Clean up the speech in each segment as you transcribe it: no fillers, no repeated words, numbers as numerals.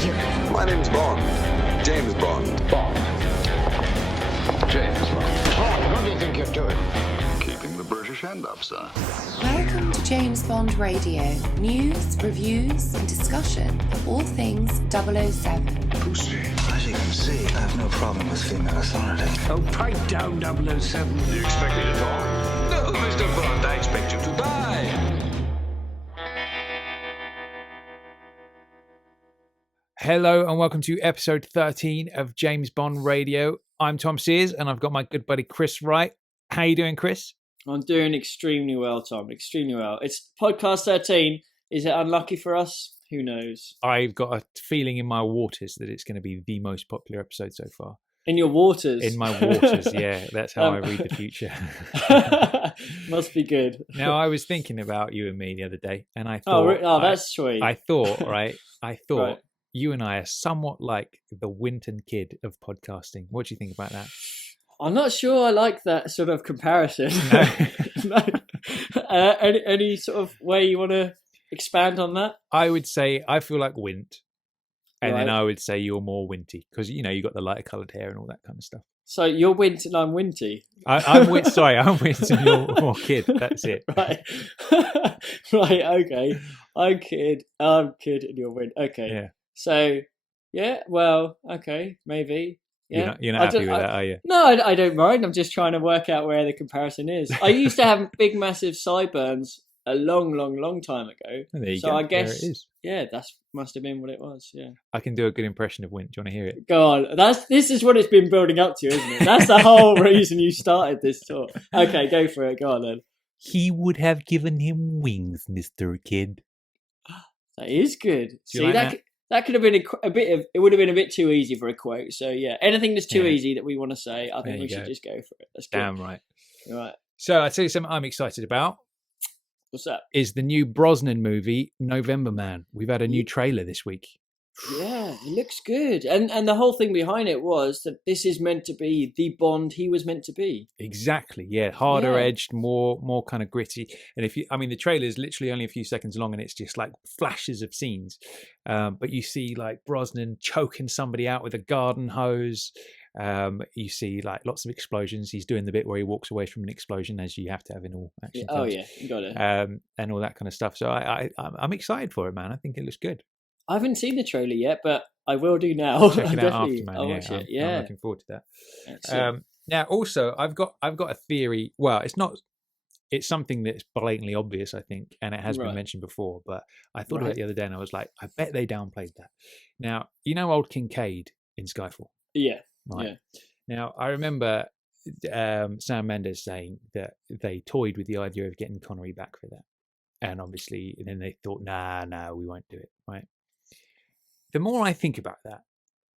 out here? My name's Bond. James Bond. Bond. James Bond. Bond, what do you think you're doing? Keeping the British hand up, sir. Welcome to James Bond Radio. News, reviews, and discussion of all things 007. Pussy. As you can see, I have no problem with female authority. Oh, pipe down, 007. Do you expect me to talk? No, Mr. Bond, I expect you to die. Hello and welcome to episode 13 of James Bond Radio. I'm Tom Sears and I've got my good buddy Chris Wright. How you doing, Chris? I'm doing extremely well, Tom. Extremely well. It's podcast 13. Is it unlucky for us? Who knows? I've got a feeling in my waters that it's going to be the most popular episode so far. In your waters? In my waters, yeah. That's how I read the future. Must be good. Now, I was thinking about you and me the other day and I thought... that's sweet. I thought, right? Right. You and I are somewhat like the Winton Kid of podcasting. What do you think about that? I'm not sure I like that sort of comparison. No. No. Any sort of way you want to expand on that? I would say I feel like Wint. And Right. then I would say you're more Winty because, you know, you got the lighter coloured hair and all that kind of stuff. So you're Wint and I'm Winty. I'm Wint. Sorry, I'm Wint and you're more Kid. That's it. Right. Right, okay. I'm Kid and you're Wint. Okay. Yeah. So, yeah, well, okay, maybe. Yeah. You're not happy with that, are you? No, I don't mind. I'm just trying to work out where the comparison is. I used to have big, massive sideburns a long time ago. Well, there you so go. I guess, There it is. yeah, that must have been what it was. Yeah. I can do a good impression of Wint. Do you want to hear it? Go on. This is what it's been building up to, isn't it? That's the whole reason you started this talk. Okay, go for it. Go on then. He would have given him wings, Mr. Kid. That is good. Do you See, like that could have been a bit of. It would have been a bit too easy for a quote. So yeah, anything that's too Yeah. easy that we want to say, I There think we you should go. just go for it. That's good. Damn right. Right. So I'll tell you something I'm excited about What's that? is the new Brosnan movie, November Man. We've had a new trailer this week. Yeah, it looks good. And the whole thing behind it was that this is meant to be the Bond he was meant to be. Exactly. Yeah. Harder Yeah. edged, more kind of gritty. And the trailer is literally only a few seconds long and it's just like flashes of scenes. But you see like Brosnan choking somebody out with a garden hose. You see like lots of explosions. He's doing the bit where he walks away from an explosion, as you have to have in all action Oh films. yeah, you got it. And all that kind of stuff. So I'm excited for it, man. I think it looks good. I haven't seen the trailer yet, but I will do now. Check it out Definitely. after, man. I'll Yeah, watch I'm it. Yeah. looking forward to that. Excellent. Now, also, I've got a theory. Well, it's something that's blatantly obvious, I think, and it has been Right. mentioned before. But I thought about Right. it the other day, and I was like, I bet they downplayed that. Now, you know, old Kincaid in Skyfall, Yeah. right? Yeah. Now, I remember Sam Mendes saying that they toyed with the idea of getting Connery back for that, and obviously, then they thought, nah, we won't do it, right? The more I think about that,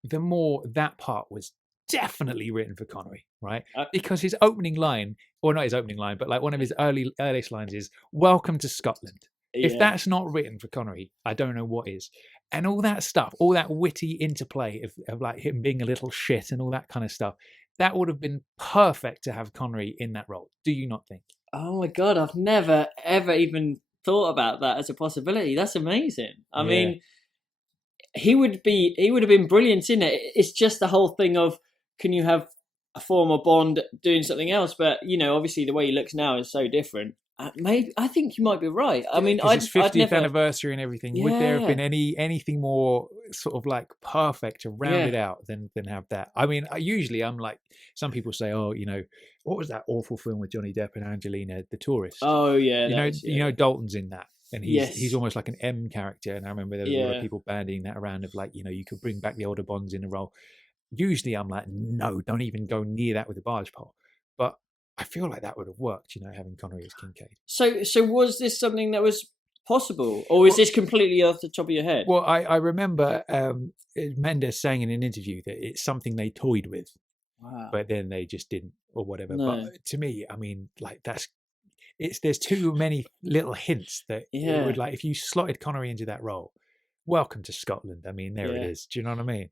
the more that part was definitely written for Connery, right? Because his opening line, or not his opening line, but like one of his earliest lines is "Welcome to Scotland." If Yeah. that's not written for Connery, I don't know what is. And all that stuff, all that witty interplay of like him being a little shit and all that kind of stuff, that would have been perfect to have Connery in that role. Do you not think? Oh my God, I've never ever even thought about that as a possibility. That's amazing. I Yeah. mean, he would have been brilliant in it. It's just the whole thing of, can you have a former Bond doing something else? But you know, obviously the way he looks now is so different. Maybe I think you might be right. I mean, It's his 50th never... anniversary and everything. Would there have been Yeah. anything more sort of like perfect to round it out than have that? I mean, usually I'm like, some people say, oh, you know, what was that awful film with Johnny Depp and Angelina, The Tourist? Oh yeah, you know, Dalton's in that. And Yes. he's almost like an M character. And I remember there was a lot Yeah. of people bandying that around of like, you know, you could bring back the older Bonds in a role. Usually I'm like, no, don't even go near that with a barge pole. But I feel like that would have worked, you know, having Connery as Kincaid. So was this something that was possible, or is this completely off the top of your head? Well, I remember Mendes saying in an interview that it's something they toyed with, Wow. but then they just didn't or whatever. No. But to me, I mean, like there's too many little hints that it Yeah. would, like, if you slotted Connery into that role, welcome to Scotland. I mean, there it Yeah. is. Do you know what I mean?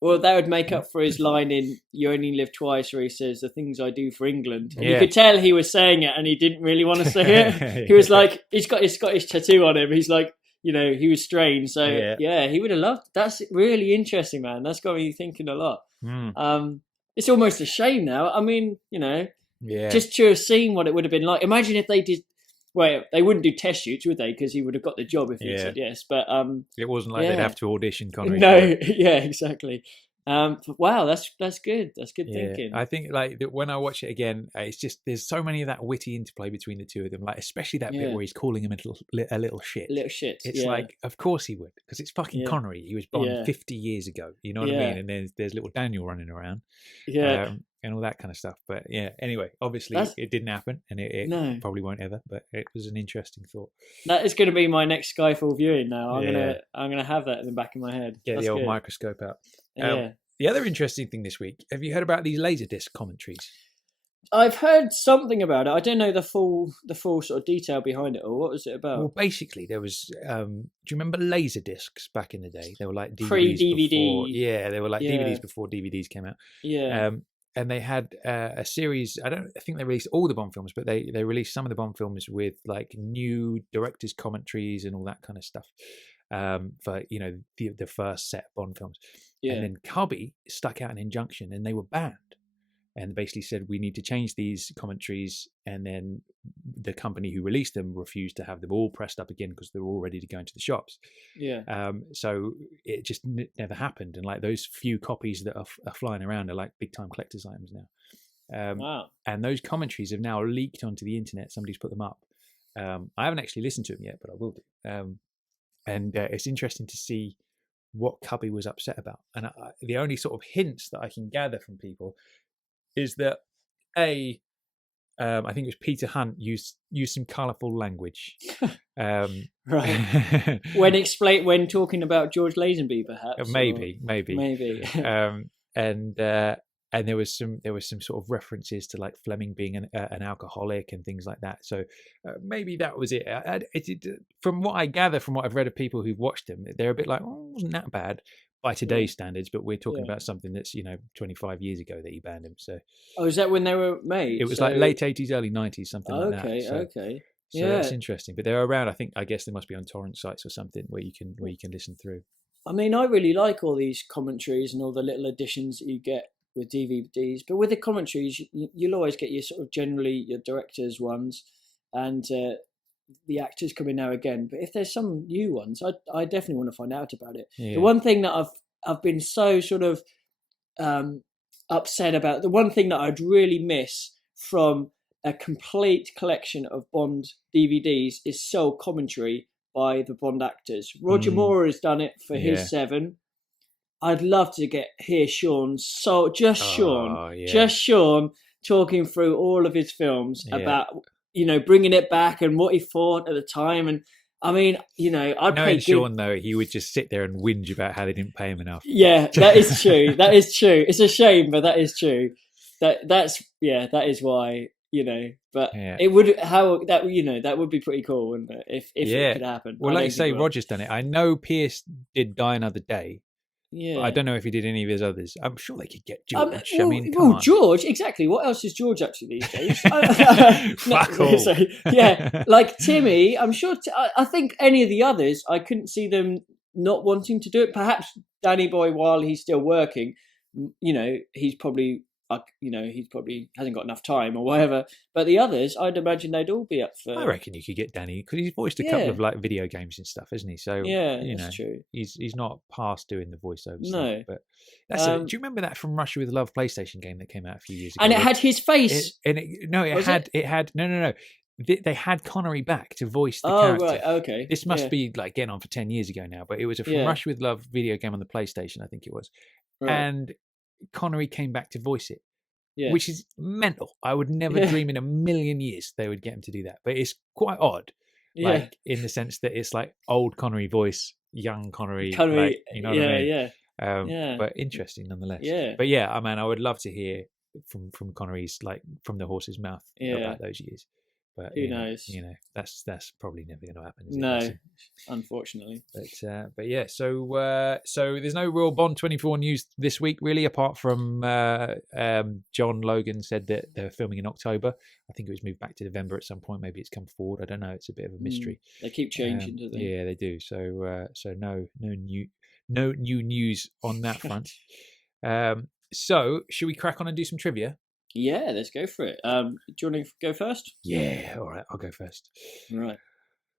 Well, that would make up for his line in "You Only Live Twice," where he says, "The things I do for England." And you Yeah. could tell he was saying it, and he didn't really want to say it. He was like, he's got his Scottish tattoo on him. He's like, he was strange. So yeah, he would have loved. That's really interesting, man. That's got me thinking a lot. It's almost a shame now. I mean, just to have seen what it would have been like. Imagine if they did. Well, they wouldn't do test shoots, would they? Because he would have got the job if he said yes. But it wasn't like they'd have to audition Connery. No, yeah, exactly. But wow, that's good. That's good thinking. I think like when I watch it again, it's just there's so many of that witty interplay between the two of them. Like especially that bit where he's calling him a little shit. Little shit. It's like, of course he would, because it's fucking Connery. He was born 50 years ago. You know what I mean? And then there's little Daniel running around. And all that kind of stuff. But yeah, anyway, obviously it didn't happen, and it probably won't ever. But it was an interesting thought. That is going to be my next Skyfall viewing. Now I'm gonna have that in the back of my head. Get the old microscope out. The other interesting thing this week, have you heard about these Laserdisc commentaries? I've heard something about it. I don't know the full sort of detail behind it, or what was it about? Well, basically, there was. Do you remember Laserdiscs back in the day? They were like DVDs pre-DVD. Before, they were like DVDs before DVDs came out. Yeah. And they had a series. I think they released all the Bond films, but they released some of the Bond films with like new directors' commentaries and all that kind of stuff for the first set of Bond films. And then Cubby stuck out an injunction, and they were banned. And basically said, we need to change these commentaries. And then the company who released them refused to have them all pressed up again because they were all ready to go into the shops. So it just never happened. And like those few copies that are flying around are like big time collector's items now. Wow. And those commentaries have now leaked onto the internet. Somebody's put them up. I haven't actually listened to them yet, but I will do. And it's interesting to see what Cubby was upset about. And the only sort of hints that I can gather from people is that I think it was Peter Hunt used some colourful language. Right. when talking about George Lazenby, perhaps. Maybe. And there was some sort of references to like Fleming being an alcoholic and things like that. So maybe that was it. From what I gather, from what I've read of people who've watched them, they're a bit like, oh, it wasn't that bad by today's standards, but we're talking about something that's 25 years ago that he banned him. So is that when they were made? It was like late 80s, early 90s, something like that. Okay. So that's interesting. But they're around. I guess they must be on torrent sites or something where you can listen through. I mean, I really like all these commentaries and all the little additions that you get with DVDs. But with the commentaries, you'll always get your sort of generally your director's ones and the actors come in now again. But if there's some new ones, I definitely want to find out about it. The one thing that I've been so sort of upset about, the one thing that I'd really miss from a complete collection of Bond DVDs is sole commentary by the Bond actors. Roger Moore has done it for his 7. I'd love to hear Sean talking through all of his films about bringing it back and what he thought at the time. And I mean, I'd pay Sean though, he would just sit there and whinge about how they didn't pay him enough. Yeah, that is true. That is true. It's a shame, but that is true. That is why. But it would that would be pretty cool, wouldn't it? If it could happen. Well, like you say, Roger's done it. I know Pierce did Die Another Day. Yeah, but I don't know if he did any of his others. I'm sure they could get George. George, exactly. What else is George up to these days? Fuck all. Sorry. Yeah, like Timmy. I'm sure. I think any of the others, I couldn't see them not wanting to do it. Perhaps Danny Boy, while he's still working, he's probably hasn't got enough time or whatever. But the others, I'd imagine they'd all be up for. I reckon you could get Danny because he's voiced a couple of like video games and stuff, isn't he? So that's true. He's not past doing the voiceover no. stuff. But that's do you remember that from Russia with Love PlayStation game that came out a few years ago? And it had his face. It had no. They had Connery back to voice the character. Oh, right, okay. This must be like getting on for 10 years ago now, but it was a From Russia with Love video game on the PlayStation, I think it was. Right. And Connery came back to voice it, which is mental. I would never dream in a million years they would get him to do that. But it's quite odd, like in the sense that it's like old Connery voice, young Connery, like, you know what I mean? But interesting nonetheless. Yeah. But yeah, I would love to hear from Connery's, like from the horse's mouth about those years. But Who knows? That's probably never going to happen. Is it? No, unfortunately. But yeah. So there's no real Bond 24 news this week, really, apart from John Logan said that they're filming in October. I think it was moved back to November at some point. Maybe it's come forward. I don't know. It's a bit of a mystery. They keep changing, don't they? Yeah, they do. So no new news on that front. So should we crack on and do some trivia? Yeah, let's go for it. Do you want to go first? Yeah, all right, I'll go first. Right.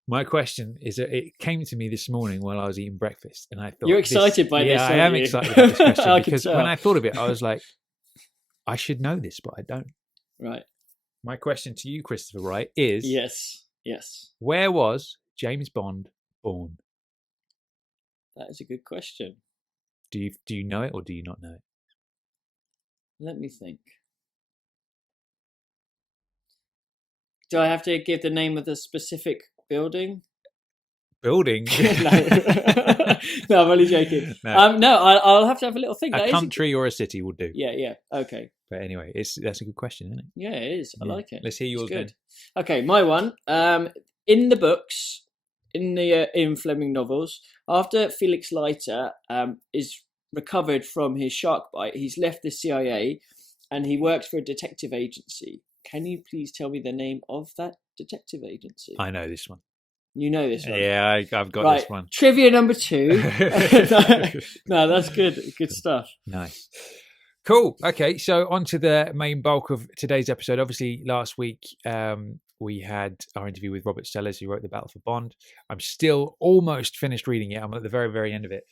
My question is that it came to me this morning while I was eating breakfast, and I thought You're excited by this. Yeah, I am you? excited about this question I because when I thought of it, I was like, I should know this, but I don't. Right. My question to you, Christopher Wright, is yes. Where was James Bond born? That is a good question. Do you know it or do you not know it? Let me think. Do I have to give the name of the specific building? Building? No, I'm only joking. No. I'll have to have a little think. A country or a city would do. Yeah. Okay. But anyway, that's a good question, isn't it? Yeah, it is. I like it. Let's hear yours then. Okay, my one. In the books, in Fleming novels, after Felix Leiter is recovered from his shark bite, he's left the CIA and he works for a detective agency. Can you please tell me the name of that detective agency? I know this one. You know this one? Yeah, I've got this one. Trivia number 2. No, that's good. Good stuff. Nice. Cool. Okay, so on to the main bulk of today's episode. Obviously, last week we had our interview with Robert Sellers, who wrote The Battle for Bond. I'm still almost finished reading it. I'm at the very, very end of it.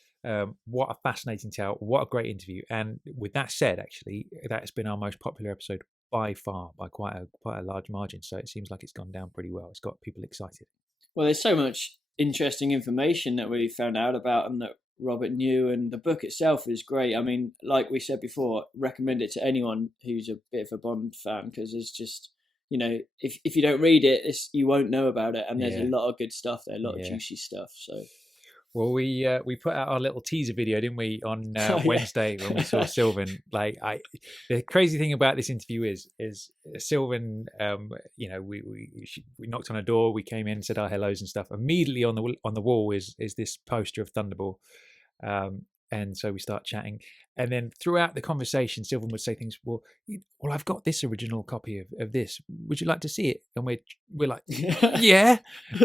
What a fascinating tale. What a great interview. And with that said, actually, that's been our most popular episode by far, by quite a large margin. So it seems like it's gone down pretty well. It's got people excited. Well, there's so much interesting information that we found out about and that Robert knew, and the book itself is great. I mean, like we said before, recommend it to anyone who's a bit of a Bond fan, because it's just, if you don't read it, you won't know about it, and there's a lot of good stuff there, a lot of juicy stuff. So, well, we put out our little teaser video, didn't we, on Wednesday when we saw Sylvan. The crazy thing about this interview is Sylvan. We knocked on a door, we came in, said our hellos and stuff. Immediately on the wall is this poster of Thunderball, and so we start chatting. And then throughout the conversation, Sylvan would say things. Well, I've got this original copy of this. Would you like to see it? And we're like, yeah.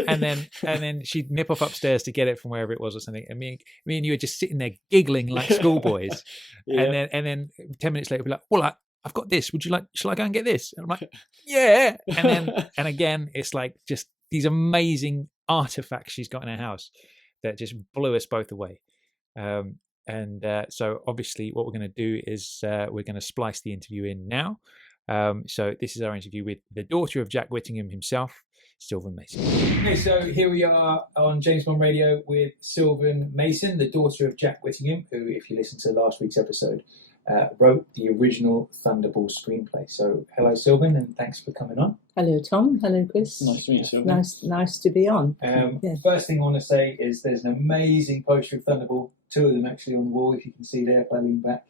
And then she'd nip off upstairs to get it from wherever it was or something. And me and you were just sitting there giggling like schoolboys. Yeah. And then 10 minutes later, we're like, well, I've got this. Shall I go and get this? And I'm like, yeah. And again, it's like just these amazing artifacts she's got in her house that just blew us both away. So obviously what we're going to do is we're going to splice the interview in now. So this is our interview with the daughter of Jack Whittingham himself, Sylvan Mason. Okay, so here we are on James Bond Radio with Sylvan Mason, the daughter of Jack Whittingham, who, if you listen to last week's episode, wrote the original Thunderball screenplay. So hello, Sylvan, and thanks for coming on. Hello, Tom. Hello, Chris. Nice to meet you, Sylvan. Nice to be on. First thing I want to say is there's an amazing poster of Thunderball, 2 of them actually on the wall, if you can see there if I lean back.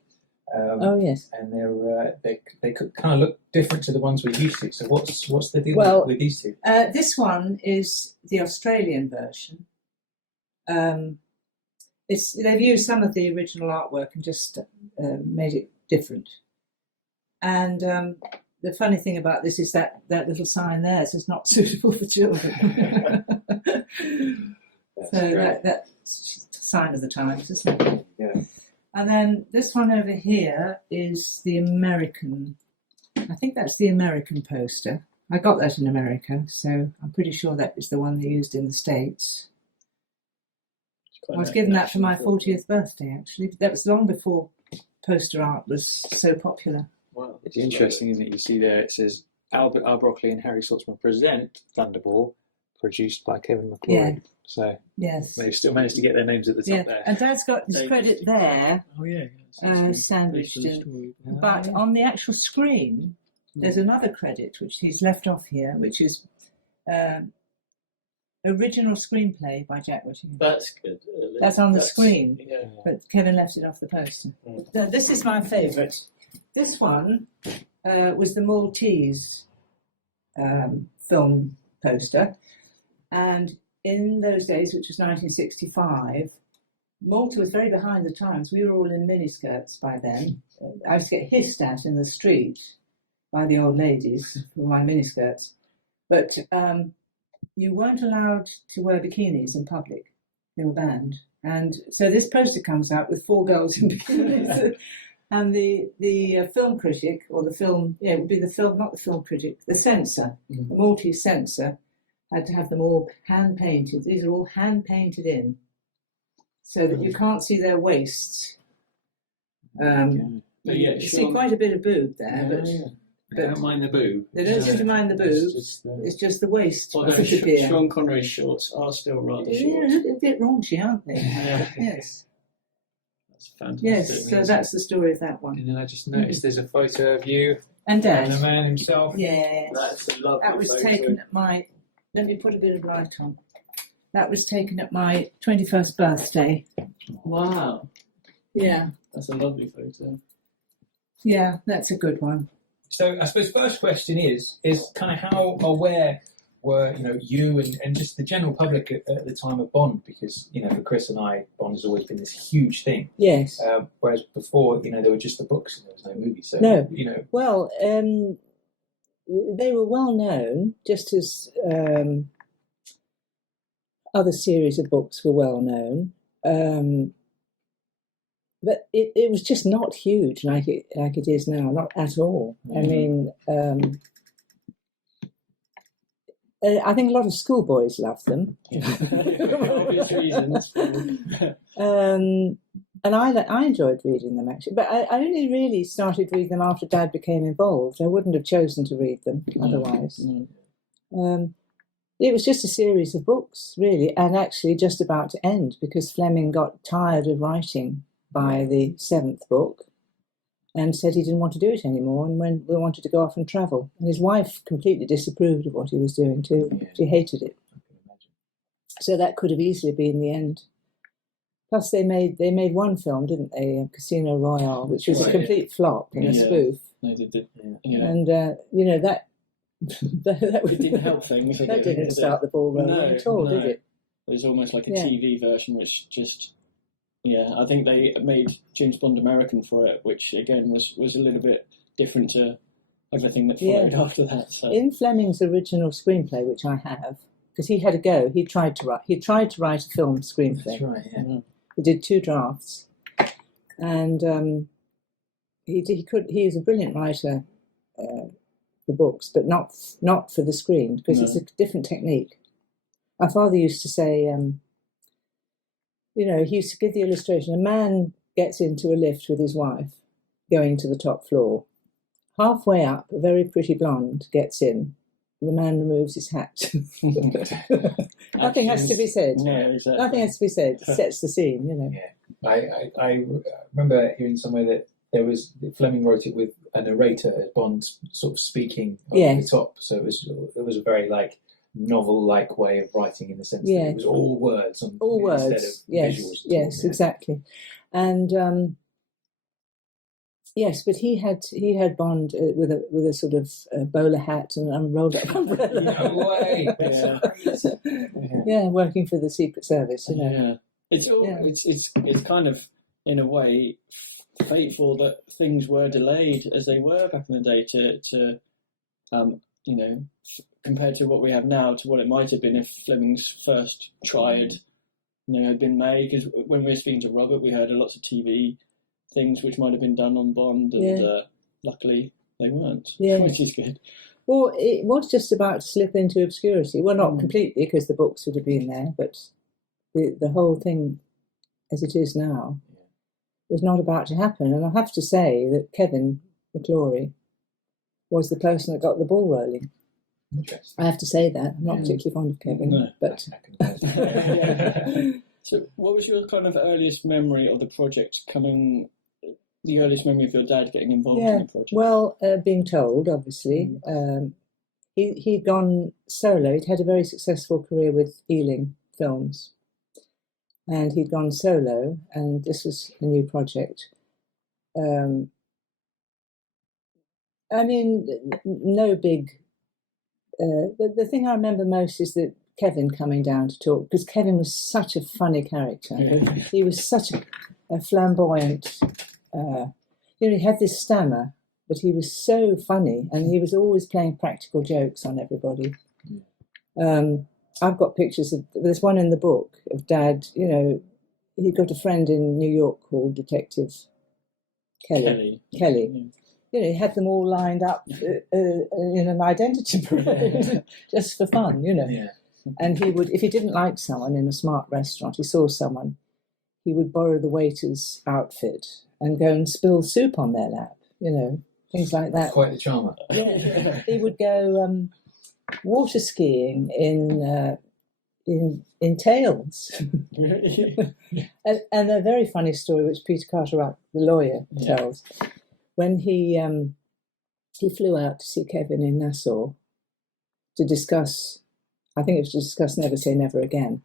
Oh yes. And they could kind of look different to the ones we're used to. So what's the deal with these 2? This one is the Australian version. They've used some of the original artwork and just made it different. And the funny thing about this is that little sign there says not suitable for children. That's a sign of the times, isn't it? Yeah. And then this one over here is the American. I think that's the American poster. I got that in America, so I'm pretty sure that is the one they used in the States. I was given that for my 40th birthday, actually. That was long before poster art was so popular. Well, it's interesting, isn't it? You see there, it says Albert R. Broccoli and Harry Saltzman present Thunderball, produced by Kevin McClory. Yeah. So yes, they've still managed to get their names at the top there. And Dad's got his credit there, sandwiched in. But on the actual screen, there's another credit which he's left off here, which is original screenplay by Jack Whittingham. That's good. That's on the screen, yeah. But Kevin left it off the poster. This is my favourite. This one was the Maltese film poster. And in those days, which was 1965, Malta was very behind the times. We were all in miniskirts by then. I used to get hissed at in the street by the old ladies for my miniskirts. But you weren't allowed to wear bikinis in public. They were banned. And so this poster comes out with 4 girls in bikinis. And the film critic, or the film, it would be the film, not the film critic, the censor, the Maltese censor, had to have them all hand-painted. These are all hand-painted in, so that you can't see their waists. But yeah, you see quite a bit of boob there, but They don't mind the boob. they don't seem to mind the boob. It's just the waist. Although disappear. Sean Connery's shorts are still rather Yeah, short. a bit raunchy, aren't they? Yes. That's fantastic. Yes, so that's the story of that one. And then I just noticed there's a photo of you And and the Dad. man himself. Yes. That's a lovely That was photo. taken at my, let me put a bit of light on. That was taken at my 21st birthday. Wow, Yeah, that's a lovely photo. yeah, that's a good one. So I suppose first question is kind of how aware were you and just the general public at the time of Bond, because for Chris and I, Bond has always been this huge thing. Yes. Whereas before there were just the books and there was no movie. So No. Well, they were well known, just as other series of books were well known. But it was just not huge like it is now, not at all. I mean, I think a lot of schoolboys love them. For obvious reasons. And I enjoyed reading them, actually. But I only really started reading them after Dad became involved. I wouldn't have chosen to read them otherwise. It was just a series of books, really, and actually just about to end because Fleming got tired of writing by the 7th book and said he didn't want to do it anymore and we wanted to go off and travel. And his wife completely disapproved of what he was doing too. Yeah. She hated it. So that could have easily been the end. Plus they made one film, didn't they? Casino Royale, which was a complete flop and a spoof. No, they did. Yeah. And, that It didn't help things. That didn't start the ball rolling at all, did it? It was almost like a TV version, which just... Yeah, I think they made James Bond American for it, which again was a little bit different to everything that followed after that. So. In Fleming's original screenplay, which I have, because he had a go, he tried to write a film screenplay. That's right. Yeah. He did 2 drafts, and he is a brilliant writer for books, but not for the screen because it's a different technique. Our father used to say. He used to give the illustration. A man gets into a lift with his wife, going to the top floor. Halfway up, a very pretty blonde gets in. The man removes his hat. Nothing has to be said. Yeah, exactly. Nothing has to be said. Sets the scene, Yeah. I remember hearing somewhere that Fleming wrote it with a narrator as Bond sort of speaking over the top. So it was a very novel-like way of writing in the sense that it was all words instead of visuals. Yes, exactly. And yes, but he had Bond with a sort of bowler hat and an rolled up umbrella. No way. Yeah, working for the Secret Service. Yeah, it's kind of in a way fateful that things were delayed as they were back in the day to compared to what we have now to what it might have been if Fleming's first tried, had been made. Because when we were speaking to Robert, we heard lots of TV things which might have been done on Bond, and luckily they weren't, which is good. Well, it was just about to slip into obscurity. Well, not completely, because the books would have been there, but the whole thing, as it is now, was not about to happen. And I have to say that Kevin McClory was the person that got the ball rolling. I have to say that. I'm not particularly fond of Kevin, but... So what was your kind of earliest memory of the project the earliest memory of your dad getting involved in the project? Well, being told, obviously. He'd gone solo. He'd had a very successful career with Ealing Films. And he'd gone solo, and this was a new project. I mean, no big the thing I remember most is that Kevin coming down to talk, because Kevin was such a funny character. Yeah. He was such a flamboyant. He had this stammer, but he was so funny, and he was always playing practical jokes on everybody. I've got pictures of. There's one in the book of Dad. He'd got a friend in New York called Detective Kelly. He had them all lined up in an identity parade just for fun, Yeah. And he would, if he didn't like someone in a smart restaurant, he saw someone, he would borrow the waiter's outfit and go and spill soup on their lap, things like that. Quite the charmer. Yeah. He would go water skiing in tails. and a very funny story which Peter Cartwright, the lawyer, tells. When he flew out to see Kevin in Nassau to discuss, I think it was to discuss Never Say Never Again.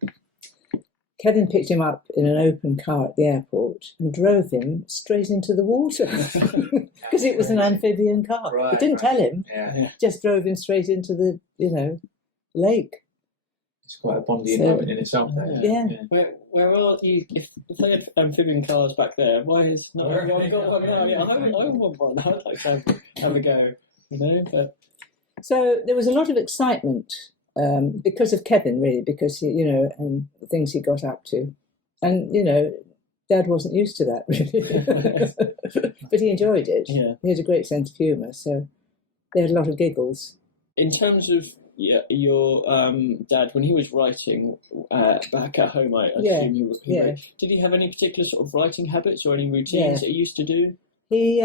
Kevin picked him up in an open car at the airport and drove him straight into the water because it was an amphibian car. Right, He didn't tell him, just drove him straight into the, lake. It's quite a Bondian moment in itself. Yeah. Where are you? If they had amphibian cars back there, why is no? I want one. I'd like to have a go. But So there was a lot of excitement because of Kevin, really, because he, and the things he got up to, and Dad wasn't used to that really, but he enjoyed it. Yeah. He had a great sense of humour, so they had a lot of giggles. in terms of your dad, when he was writing back at home, I assume he wrote, did he have any particular sort of writing habits or any routines that he used to do? He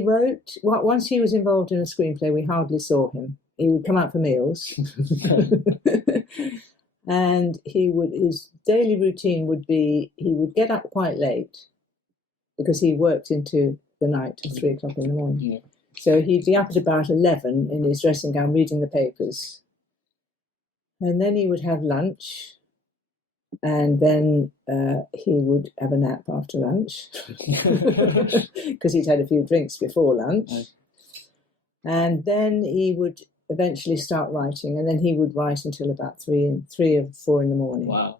wrote, once he was involved in a screenplay, we hardly saw him. He would come out for meals. And his daily routine would be, he would get up quite late because he worked into the night till 3 o'clock in the morning. Yeah. So he'd be up at about 11 in his dressing gown reading the papers. And then he would have lunch. And then he would have a nap after lunch because he'd had a few drinks before lunch. Right. And then he would eventually start writing, and then he would write until about 3 or 4 in the morning. Wow.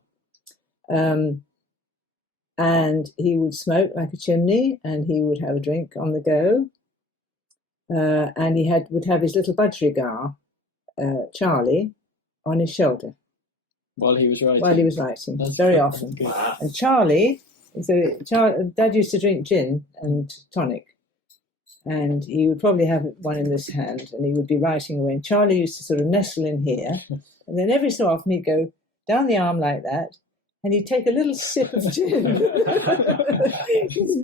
And he would smoke like a chimney, and he would have a drink on the go. And he would have his little budgerigar, Charlie, on his shoulder. While he was writing? While he was writing, That's very often. Wow. And Dad used to drink gin and tonic. And he would probably have one in this hand, and he would be writing away. And Charlie used to sort of nestle in here. And then every so often he'd go down the arm like that, and he'd take a little sip of gin.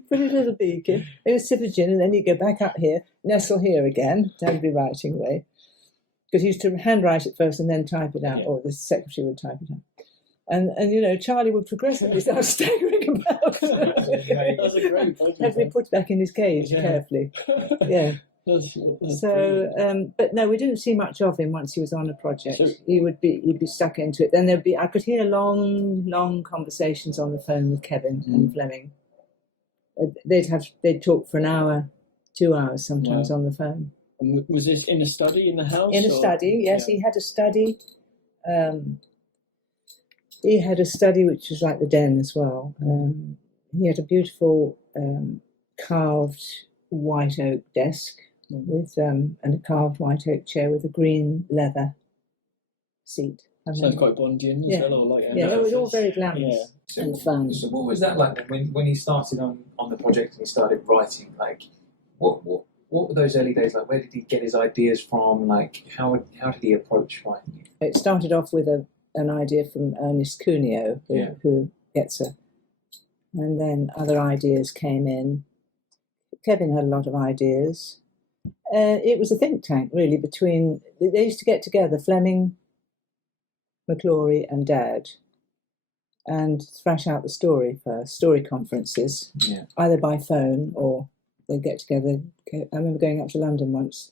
Put a little beak in, a sip of gin, and then he'd go back up here, nestle here again. Dad would be writing away. Because he used to handwrite it first and then type it out, or the secretary would type it out. And Charlie would progressively start staggering about. That's a great project. Had to be put back in his cage carefully. Yeah. That's so, but no, we didn't see much of him once he was on a project. So, he'd be stuck into it. Then I could hear long conversations on the phone with Kevin and Fleming. They'd talk for an hour, 2 hours sometimes on the phone. And was this in a study in the house? In a study, yes. Yeah. He had a study. He had a study which was like the den as well. He had a beautiful carved white oak desk with and a carved white oak chair with a green leather seat. Sounds quite Bondian as well. Or it was all very glamorous and fun. So what was that like when he started on the project and he started writing? Like, what were those early days like? Where did he get his ideas from? Like, how did he approach writing? It started off with an idea from Ernest Cuneo, who gets a... And then other ideas came in. Kevin had a lot of ideas. It was a think tank, really, between... They used to get together, Fleming, McClory and Dad, and thrash out the story first, story conferences, either by phone or they'd get together. I remember going up to London once.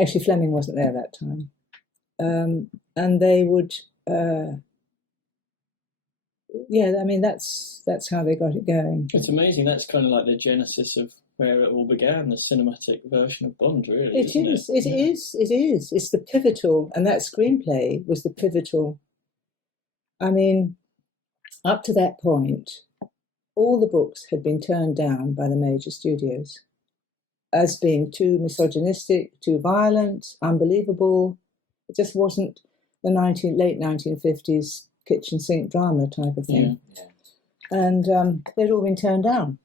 Actually, Fleming wasn't there that time. And they would, that's how they got it going. It's amazing. That's kind of like the genesis of where it all began, the cinematic version of Bond, really. It is. It is. It's the pivotal, and that screenplay was the pivotal. I mean, up to that point, all the books had been turned down by the major studios as being too misogynistic, too violent, unbelievable. It just wasn't the late 1950s kitchen sink drama type of thing. Yeah. And they'd all been turned down.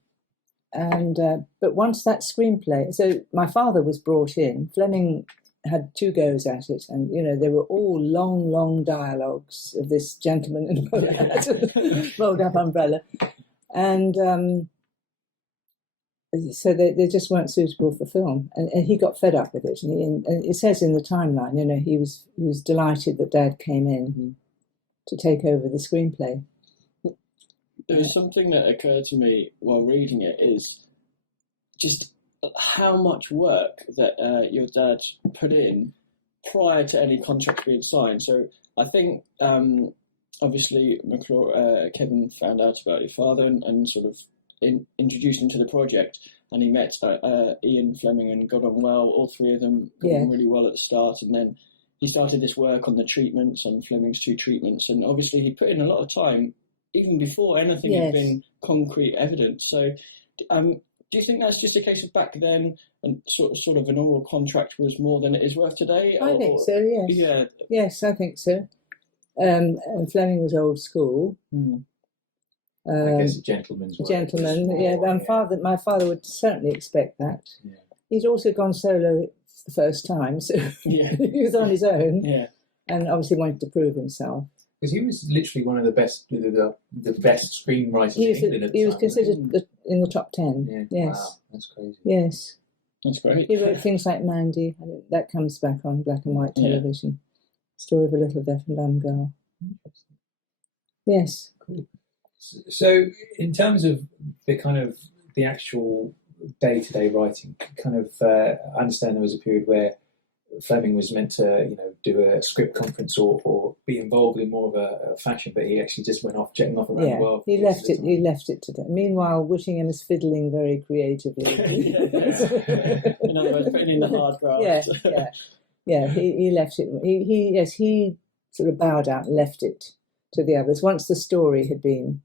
And but once that screenplay, so my father was brought in. Fleming had 2 goes at it, and they were all long dialogues of this gentleman in a rolled up umbrella, and so they just weren't suitable for film. And he got fed up with it, and it says in the timeline, he was delighted that Dad came in to take over the screenplay. There was something that occurred to me while reading it, is just how much work that your dad put in prior to any contract being signed. So I think obviously Kevin found out about your father and sort of introduced him to the project, and he met Ian Fleming and got on well. All 3 of them got on really well at the start, and then he started this work on the treatments, on Fleming's 2 treatments, and obviously he put in a lot of time even before anything had been concrete evidence. So do you think that's just a case of back then, and sort of an oral contract was more than it is worth today? I think so, yes. Yeah. Yes, I think so. And Fleming was old school. I guess a gentleman's work. Gentleman, yeah. My father would certainly expect that. Yeah. He'd also gone solo the first time, so he was on his own, and obviously wanted to prove himself. Because he was literally one of the best screenwriters in England at the time. He was considered in the top 10. Yeah. Yes. Wow, that's crazy. Yes. That's great. He wrote things like Mandy. That comes back on black and white television. Story of a little deaf and dumb girl. Yes. Cool. So, in terms of the actual day-to-day writing, I understand there was a period where Fleming was meant to, do a script conference or be involved in more of a fashion, but he actually just went off jetting off around the world. He left it to them. Meanwhile, Whittingham is fiddling very creatively. In other words, putting in the hard graft. He left it. He sort of bowed out and left it to the others. Once the story had been,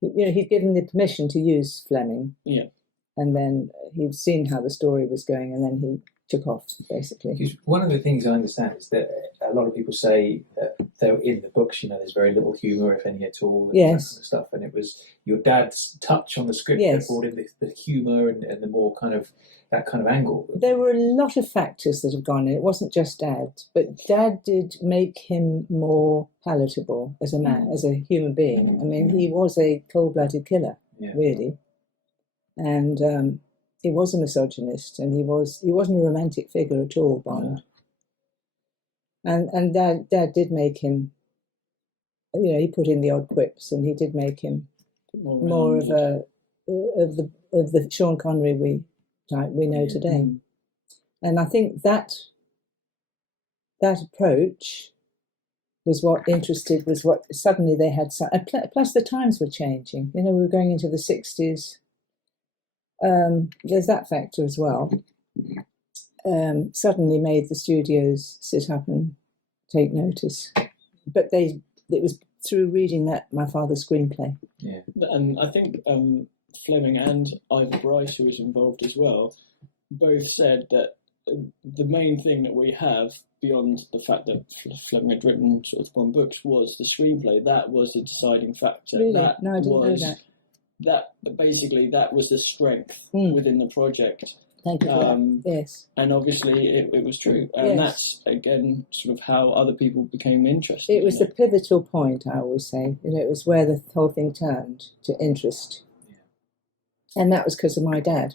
he'd given the permission to use Fleming. Yeah. And then he'd seen how the story was going, and then he took off, basically. Because one of the things I understand is that a lot of people say that though in the books, there's very little humour, if any at all, and that kind of stuff. And it was your dad's touch on the script that brought in the humour and the more that kind of angle. There were a lot of factors that have gone in. It wasn't just Dad, but Dad did make him more palatable as a man, as a human being. I mean, he was a cold-blooded killer, really. And he was a misogynist, and he wasn't a romantic figure at all, Bond. And Dad did make him, he put in the odd quips, and he did make him more of the Sean Connery we know today. And I think that approach was what suddenly they had. Plus the times were changing. We were going into the 60s. There's that factor as well. Suddenly made the studios sit up and take notice. But it was through reading my father's screenplay. Yeah, and I think Fleming and Ivor Bryce, who was involved as well, both said that the main thing that we have beyond the fact that Fleming had written sort of one books was the screenplay. That was the deciding factor. Really? No, I didn't know that. That was the strength within the project. Thank you for that. Yes. And obviously it was true. And that's, again, sort of how other people became interested. It was the pivotal point, I always say. It was where the whole thing turned to interest. Yeah. And that was because of my dad,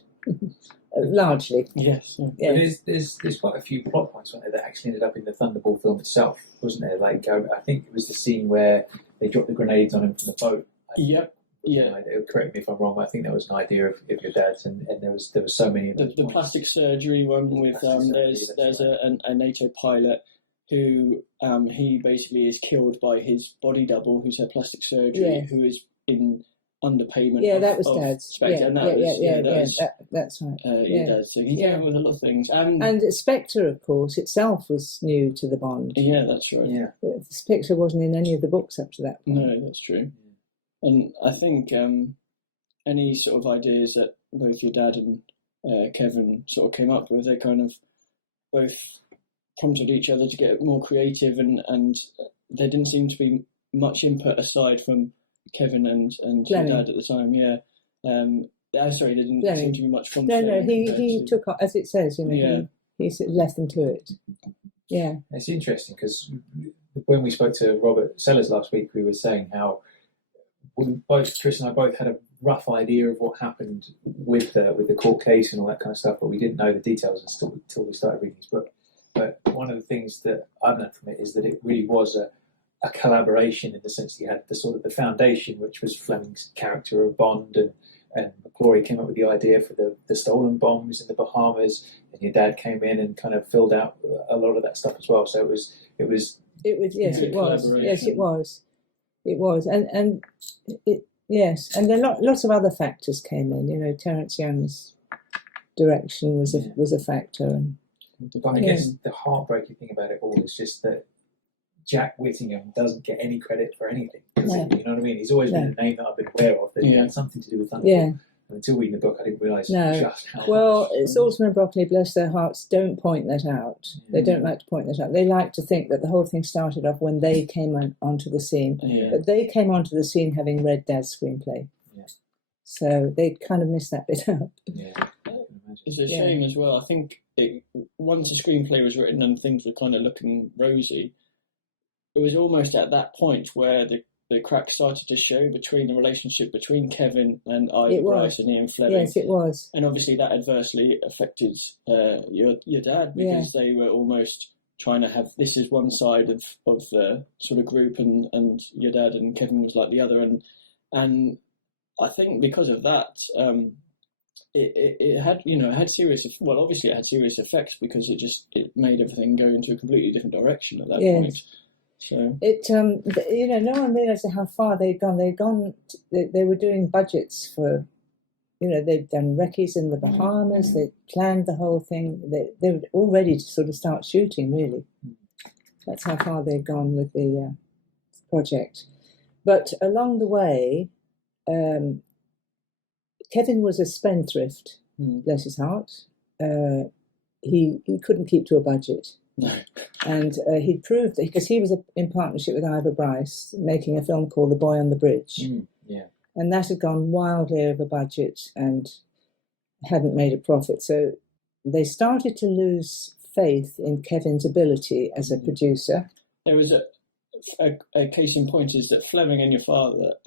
largely. Yes. Yeah. There's quite a few plot points, weren't there, that actually ended up in the Thunderball film itself, wasn't there? Like, I think it was the scene where they dropped the grenades on him from the boat. Yep. Yeah, correct me if I'm wrong, but I think that was an idea of your dad's, and there was so many. The plastic surgery one with there's a NATO pilot who he basically is killed by his body double, who's had plastic surgery, who is in underpayment. Yeah, of, that was of Dad's. Spectre, Yeah, and that was, that's right. your Dad's thing. He's with a lot of things, and Spectre, of course, itself was new to the Bond. Yeah, that's right. Yeah, Spectre wasn't in any of the books up to that point. No, that's true. And I think any sort of ideas that both your dad and Kevin sort of came up with, they kind of both prompted each other to get more creative, and there didn't seem to be much input aside from Kevin and your dad at the time. Yeah. Sorry, there didn't seem to be much from No, he took, as it says, he left them to it. Yeah. It's interesting because when we spoke to Robert Sellers last week, we were saying how Chris and I both had a rough idea of what happened with the court case and all that kind of stuff, but we didn't know the details until we started reading his book. But one of the things that I've learned from it is that it really was a collaboration, in the sense that you had the sort of the foundation, which was Fleming's character of Bond, and McClory came up with the idea for the stolen bombs in the Bahamas, and your dad came in and kind of filled out a lot of that stuff as well. So it was yes, it was, and yes, and then lots of other factors came in. Terence Young's direction was a factor, but I guess the heartbreaking thing about it all is just that Jack Whittingham doesn't get any credit for anything. No. You know what I mean? He's always been a name that I've been aware of, that he had something to do with Thunderball. Yeah. And until reading the book, I didn't realise just how Well, much. Saltzman and Broccoli, bless their hearts, don't point that out. They don't like to point that out. They like to think that the whole thing started off when they came onto the scene. Yeah. But they came onto the scene having read Dad's screenplay. Yeah. So they kind of missed that bit out. Yeah. It's a shame as well. I think once the screenplay was written and things were kind of looking rosy, it was almost at that point where the cracks started to show between the relationship between Kevin and Ivor Bryce and Ian Fleming. Yes, it was. And obviously that adversely affected your dad, because they were almost trying to have, this is one side of the sort of group, and your dad and Kevin was like the other, and I think because of that, it had serious, well, obviously it had serious effects, because it made everything go into a completely different direction at that point. So it no one realised how far they'd gone. They were doing budgets for, they'd done recce's in the Bahamas. They planned the whole thing. They were all ready to sort of start shooting. Really, that's how far they'd gone with the project. But along the way, Kevin was a spendthrift. Bless his heart. He couldn't keep to a budget. No. And he'd proved that, because he was in partnership with Ivor Bryce, making a film called The Boy on the Bridge. And that had gone wildly over budget and hadn't made a profit. So they started to lose faith in Kevin's ability as a producer. There was a case in point, is that Fleming and your father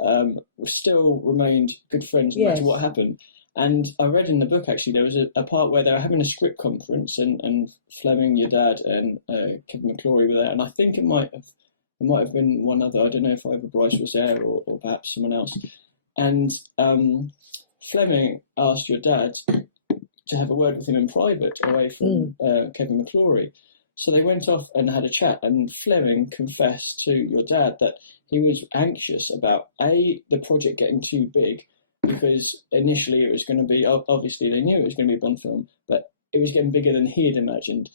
still remained good friends no matter what happened. And I read in the book, actually, there was a part where they were having a script conference, and Fleming, your dad, and Kevin McClory were there. And I think it might have been one other. I don't know if Ivor Bryce was there or perhaps someone else. And Fleming asked your dad to have a word with him in private, away from Kevin McClory. So they went off and had a chat, and Fleming confessed to your dad that he was anxious about the project getting too big, because initially it was going to be, obviously they knew it was going to be a Bond film, but it was getting bigger than he had imagined,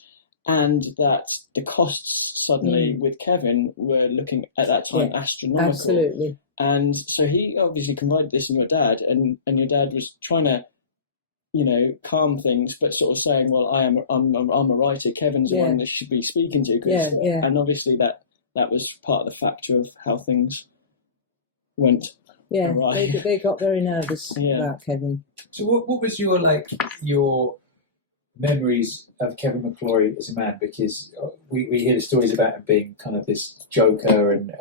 and that the costs suddenly with Kevin were looking at that time astronomical. Absolutely. And so he obviously confided this in your dad, and your dad was trying to, calm things, but sort of saying, well, I'm a writer, Kevin's the one that should be speaking to, and obviously that was part of the factor of how things went. Yeah, awry. they got very nervous about Kevin. So what was your memories of Kevin McClory as a man? Because we hear the stories about him being kind of this joker and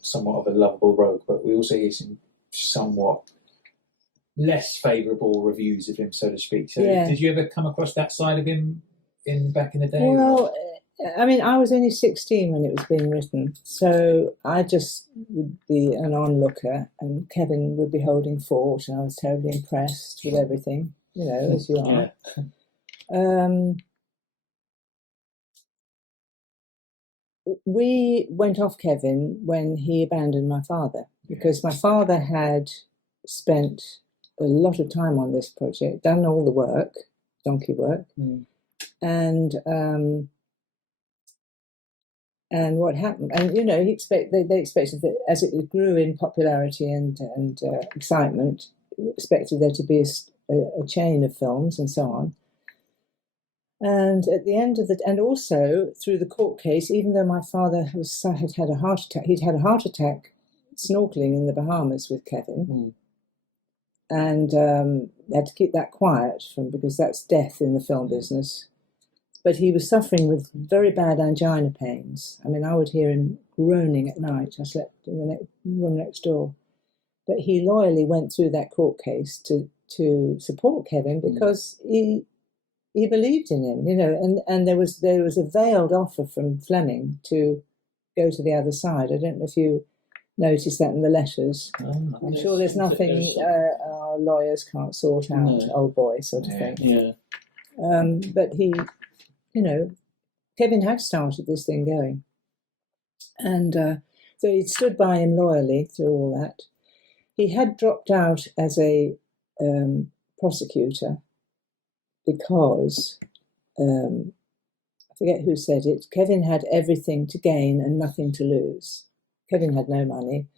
somewhat of a lovable rogue, but we also hear some somewhat less favourable reviews of him, so to speak. So did you ever come across that side of him back in the day? Well, I mean, I was only 16 when it was being written, so I just would be an onlooker, and Kevin would be holding fort, and I was terribly impressed with everything, as you are. We went off Kevin when he abandoned my father, because my father had spent a lot of time on this project, done all the work, donkey work, and what happened? And they expected that as it grew in popularity and excitement, expected there to be a chain of films and so on. And at the end of and also through the court case, even though my father had had a heart attack, he'd had a heart attack snorkeling in the Bahamas with Kevin, and had to keep that quiet because that's death in the film business. But he was suffering with very bad angina pains. I mean, I would hear him groaning at night. I slept in the room next door. But he loyally went through that court case to support Kevin because he believed in him, and there was a veiled offer from Fleming to go to the other side. I don't know if you noticed that in the letters. I'm sure there's nothing our lawyers can't sort out, old boy sort of thing. Yeah. But he, Kevin had started this thing going. And so he stood by him loyally through all that. He had dropped out as a prosecutor because, I forget who said it, Kevin had everything to gain and nothing to lose. Kevin had no money.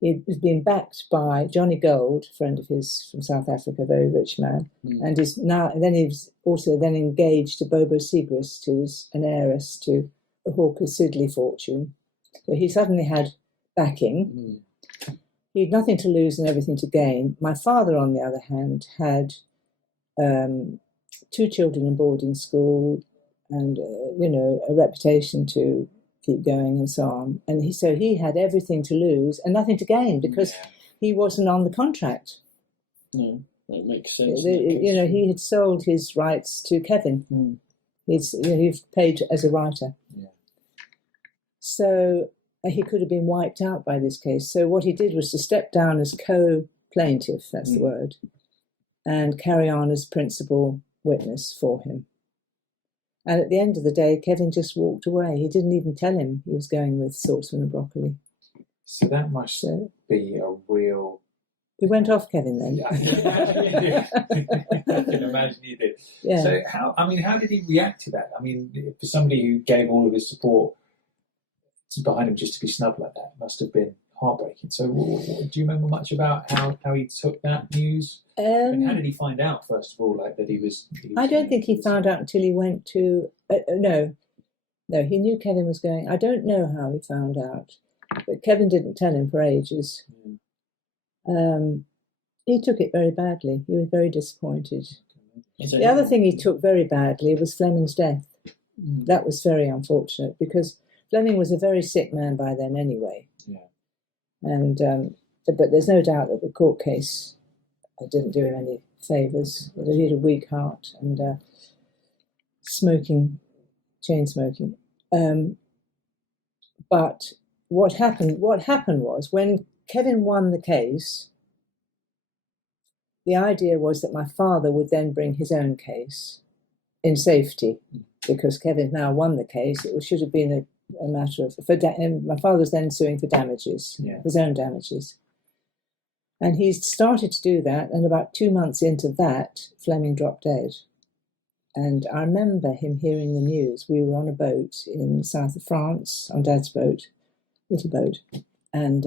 He'd been backed by Johnny Gold, a friend of his from South Africa, a very rich man, and he was also then engaged to Bobo Segrist, who was an heiress to the Hawker Siddeley fortune. So he suddenly had backing. He had nothing to lose and everything to gain. My father, on the other hand, had 2 children in boarding school and, a reputation to keep going and so on. And he had everything to lose and nothing to gain because he wasn't on the contract. No, that makes sense. He had sold his rights to Kevin. He's paid as a writer. Yeah. So he could have been wiped out by this case. So what he did was to step down as co-plaintiff, that's the word, and carry on as principal witness for him. And at the end of the day, Kevin just walked away. He didn't even tell him he was going with Saltzman and Broccoli. So that must be a real... He went off Kevin then. I can imagine you did. Yeah. So how did he react to that? I mean, for somebody who gave all of his support behind him just to be snubbed like that, must have been heartbreaking. So do you remember much about how he took that news? And how did he find out, first of all, that he was I don't think he found out until he went to... No, he knew Kevin was going... I don't know how he found out, but Kevin didn't tell him for ages. He took it very badly. He was very disappointed. The other thing he took very badly was Fleming's death. That was very unfortunate because Fleming was a very sick man by then anyway. Yeah. And but there's no doubt that the court case didn't do him any favours. He had a weak heart and chain smoking. But what happened was when Kevin won the case, the idea was that my father would then bring his own case in safety because Kevin now won the case. It should have been a matter of... my father was then suing for damages, his own damages. And he started to do that, and about 2 months into that, Fleming dropped dead. And I remember him hearing the news. We were on a boat in the south of France, on Dad's boat, little boat, and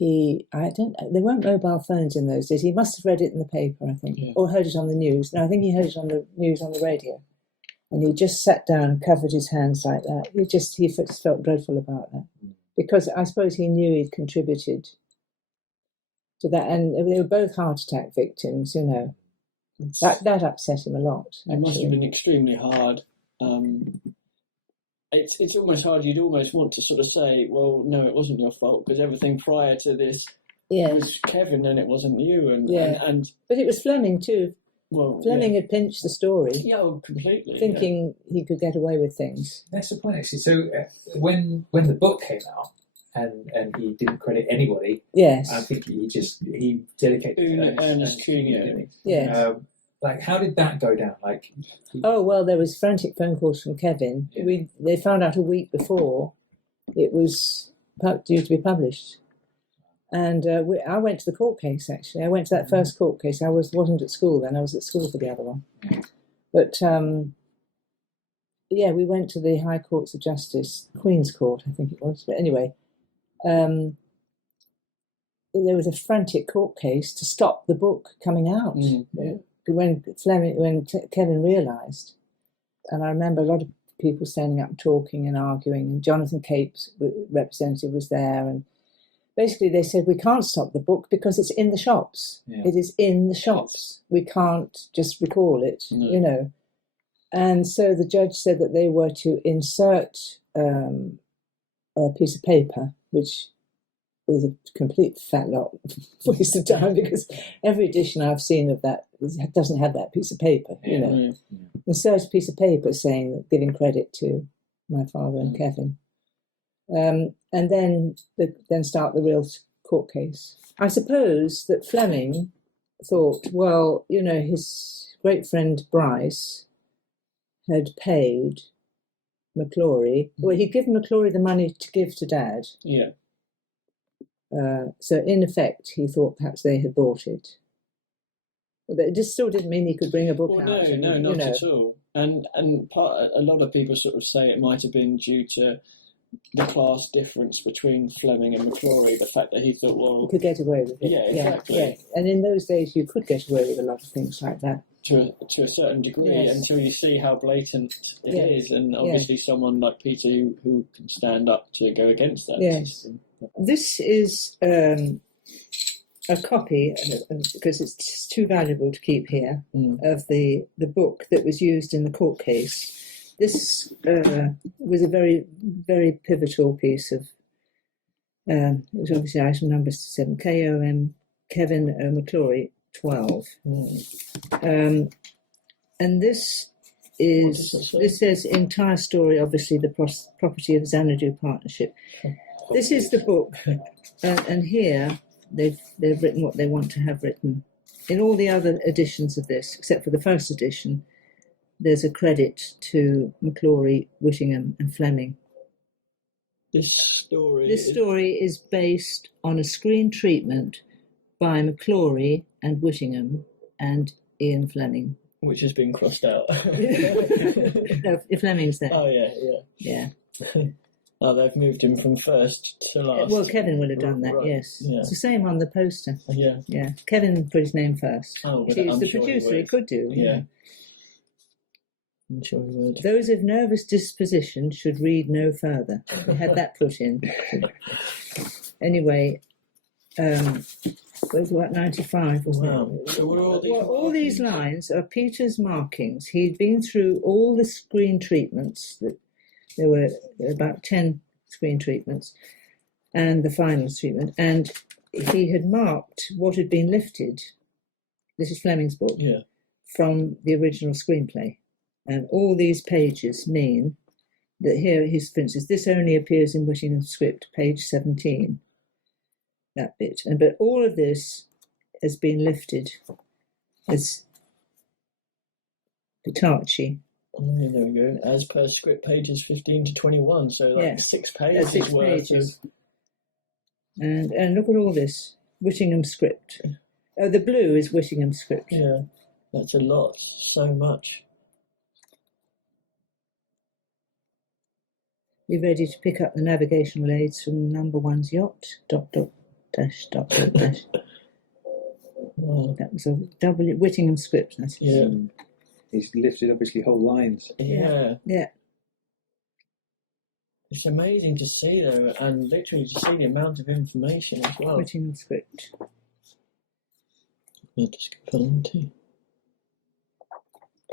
there weren't mobile phones in those days. He must have read it in the paper, I think, or heard it on the news. No, I think he heard it on the news on the radio. And he just sat down and covered his hands like that. He just felt dreadful about that. Because I suppose he knew he'd contributed to that. And they were both heart attack victims, That upset him a lot. It must have been extremely hard. It's almost hard. You'd almost want to sort of say, well, no, it wasn't your fault because everything prior to this was Kevin and it wasn't you. But it was Fleming too. Well, Fleming had pinched the story. Yeah, completely. Thinking he could get away with things. That's the point, actually. So when the book came out and he didn't credit anybody, I think he dedicated to Ernest Kuhn, how did that go down? There was frantic phone calls from Kevin. Yeah. They found out a week before it was due to be published. And I went to the court case, actually. I went to that first court case. I wasn't at school then. I was at school for the other one. But, yeah, we went to the High Courts of Justice, Queen's Court, I think it was. But anyway, there was a frantic court case to stop the book coming out. When Kevin realised. And I remember a lot of people standing up and talking and arguing. And Jonathan Cape's representative was there. And basically they said, we can't stop the book because it's in the shops. Yeah. It is in the shops. We can't just recall it, you know. And so the judge said that they were to insert a piece of paper, which was a complete fat lot waste of time because every edition I've seen of that doesn't have that piece of paper, you know. Insert a piece of paper saying that, giving credit to my father and Kevin. And then start the real court case. I suppose that Fleming thought, well, you know, his great friend Bryce had paid McClory. Well, he'd given McClory the money to give to Dad. Yeah. So in effect, he thought perhaps they had bought it. But it just still didn't mean he could bring a book out. No, not at all. And a lot of people sort of say it might have been due to the class difference between Fleming and McClory, the fact that he thought, well... You could get away with it. Yeah, exactly. Yeah. And in those days, you could get away with a lot of things like that. To a certain degree, until you see how blatant it is. And obviously someone like Peter who can stand up to go against that system. This is a copy, because it's too valuable to keep here, of the book that was used in the court case. This was a very, very pivotal piece of, it was obviously item number 7, KOM, Kevin O. McClory, 12. And this says entire story, obviously the property of Xanadu Partnership. This is the book, and here they've written what they want to have written. In all the other editions of this, except for the first edition, there's a credit to McClory, Whittingham and Fleming. This story is based on a screen treatment by McClory and Whittingham and Ian Fleming. Which has been crossed out. No, Fleming's there. Oh, yeah. Oh, they've moved him from first to last. Well, Kevin would have done that, yes. Yeah. It's the same on the poster. Yeah. Kevin put his name first. Oh, if he was the producer, he could do. Yeah. I'm sure he would. Those of nervous disposition should read no further. We had that put in. Anyway, was what, 95, wasn't it? So all these lines are Peter's markings. He'd been through all the screen treatments. There were about 10 screen treatments and the final treatment. And he had marked what had been lifted. This is Fleming's book. Yeah. From the original screenplay. And all these pages mean that here, for instance, this only appears in Whittingham's script, page 17. That bit. But all of this has been lifted as Hitachi. Oh, yeah, there we go. As per script, pages 15 to 21, so 6 pages. 6 pages. And look at all this. Whittingham script. Oh, the blue is Whittingham script. Yeah, that's a lot. So much. Be ready to pick up the navigational aids from number 1's yacht. ... Wow. That was a W Whittingham script. That's He's lifted obviously whole lines. Yeah. Yeah. It's amazing to see though, and literally to see the amount of information as well. Whittingham script.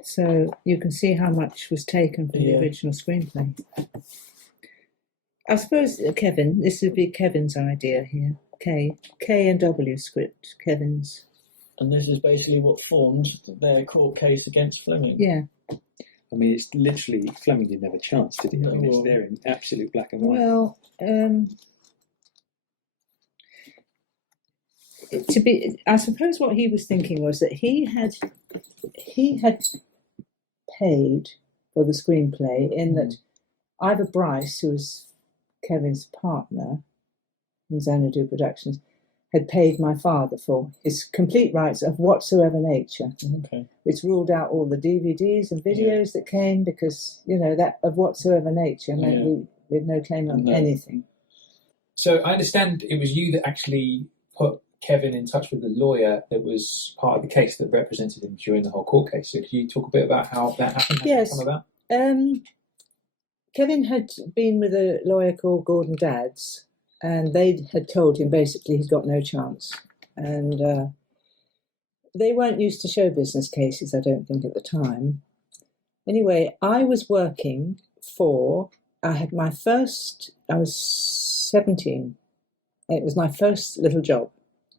So you can see how much was taken from the original screenplay. I suppose Kevin, this would be Kevin's idea here. K and W script, Kevin's. And this is basically what formed their court case against Fleming. Yeah. I mean, it's literally, Fleming didn't have a chance, did he? I mean, it's there in absolute black and white. Well, I suppose what he was thinking was that he had paid for the screenplay in that Ivor Bryce, who was Kevin's partner in Xanadu Productions, had paid my father for his complete rights of whatsoever nature, which ruled out all the DVDs and videos that came, because, you know, that of whatsoever nature meant we had no claim on anything. So I understand it was you that actually put Kevin in touch with the lawyer that was part of the case that represented him during the whole court case. So could you talk a bit about how that happened? How did it come about? Kevin had been with a lawyer called Gordon Dadds, and they had told him basically he's got no chance. And they weren't used to show business cases, I don't think, at the time. Anyway, I was working for, I was 17. It was my first little job.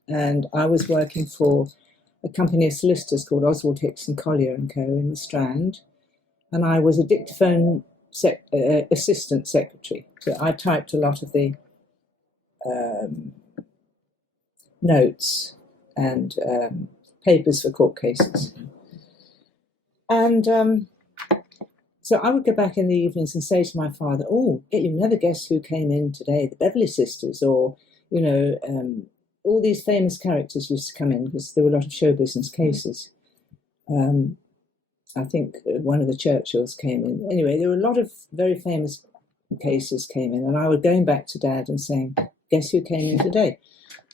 And I was working for a company of solicitors called Oswald Hicks and Collier and Co. in the Strand. And I was a dictaphone assistant secretary. So I typed a lot of the notes and papers for court cases. And so I would go back in the evenings and say to my father, "Oh, you never guess who came in today, the Beverley Sisters," or, you know, all these famous characters used to come in because there were a lot of show business cases. I think one of the Churchills came in. Anyway, there were a lot of very famous cases came in, and I was going back to Dad and saying, "Guess who came in today?"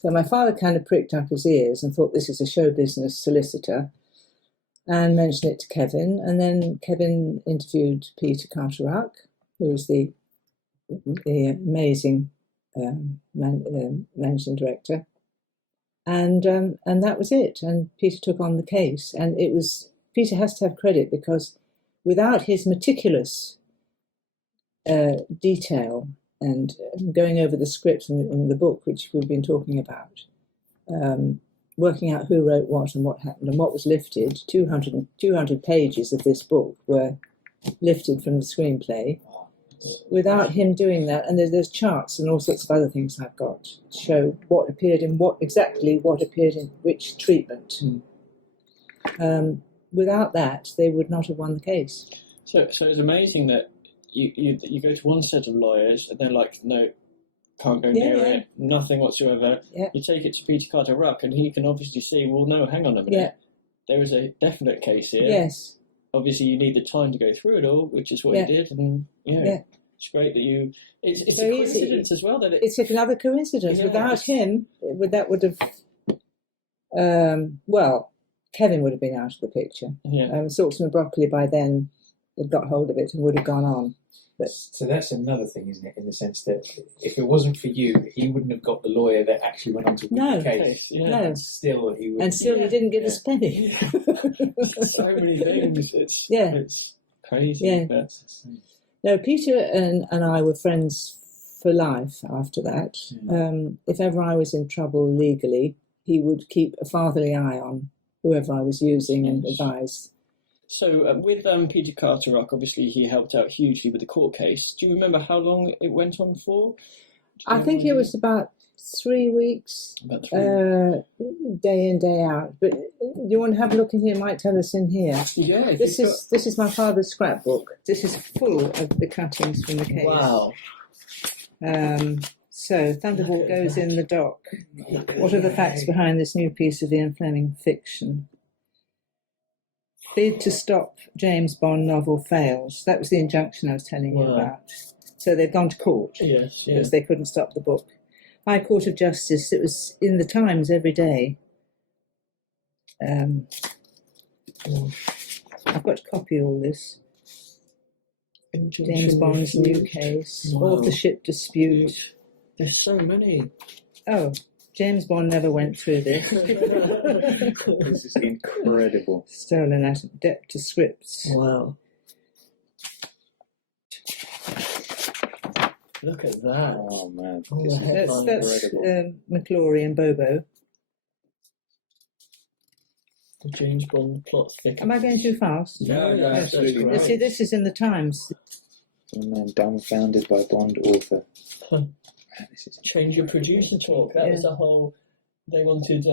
So my father kind of pricked up his ears and thought this is a show business solicitor, and mentioned it to Kevin. And then Kevin interviewed Peter Carteret, who was the amazing managing director, and that was it. And Peter took on the case, and it was, Peter has to have credit, because without his meticulous detail and going over the script in the book, which we've been talking about, working out who wrote what and what happened and what was lifted, 200 pages of this book were lifted from the screenplay. Without him doing that, and there's charts and all sorts of other things I've got to show what appeared in what appeared in which treatment. Without that, they would not have won the case. So it's amazing that you go to one set of lawyers and they're like, "No, can't go near it, nothing whatsoever." Yeah. You take it to Peter Carteret, and he can obviously see, well, no, hang on a minute. Yeah. There is a definite case here. Yes. Obviously, you need the time to go through it all, which is what you did, and it's great that you. It's a coincidence as well that it's another coincidence. Yeah, Without him, that would have. Well, Kevin would have been out of the picture. Yeah. Saltzman and Broccoli by then had got hold of it and would have gone on. But so that's another thing, isn't it? In the sense that if it wasn't for you, he wouldn't have got the lawyer that actually went on to win the case. No. And still, he would. And still, he didn't get a penny. So many things. It's crazy. Yeah. But... No, Peter and I were friends for life after that. If ever I was in trouble legally, he would keep a fatherly eye on whoever I was using and advise. So with Peter Carteret, obviously he helped out hugely with the court case. Do you remember how long it went on for? I think it was about 3 weeks, about 3 weeks. Day in, day out. But you want to have a look in here? Might tell us in here. Yeah. This is my father's scrapbook. This is full of the cuttings from the case. Wow. So Thunderball goes in the dock. What are the facts behind this new piece of Ian Fleming fiction? Bid to stop James Bond novel fails. That was the injunction I was telling you about. So they've gone to court because they couldn't stop the book. High Court of Justice. It was in the Times every day. I've got to copy all this. James Bond's new case. Authorship dispute. There's so many. Oh, James Bond never went through this. This is incredible. Stolen out of debt to scripts. Wow. Look at that. Oh, man. That's McClory and Bobo. The James Bond plot thick. Am I going too fast? No, absolutely not. See, this is in the Times. A man dumbfounded by Bond author. This is Change your producer talk. That was the whole. They wanted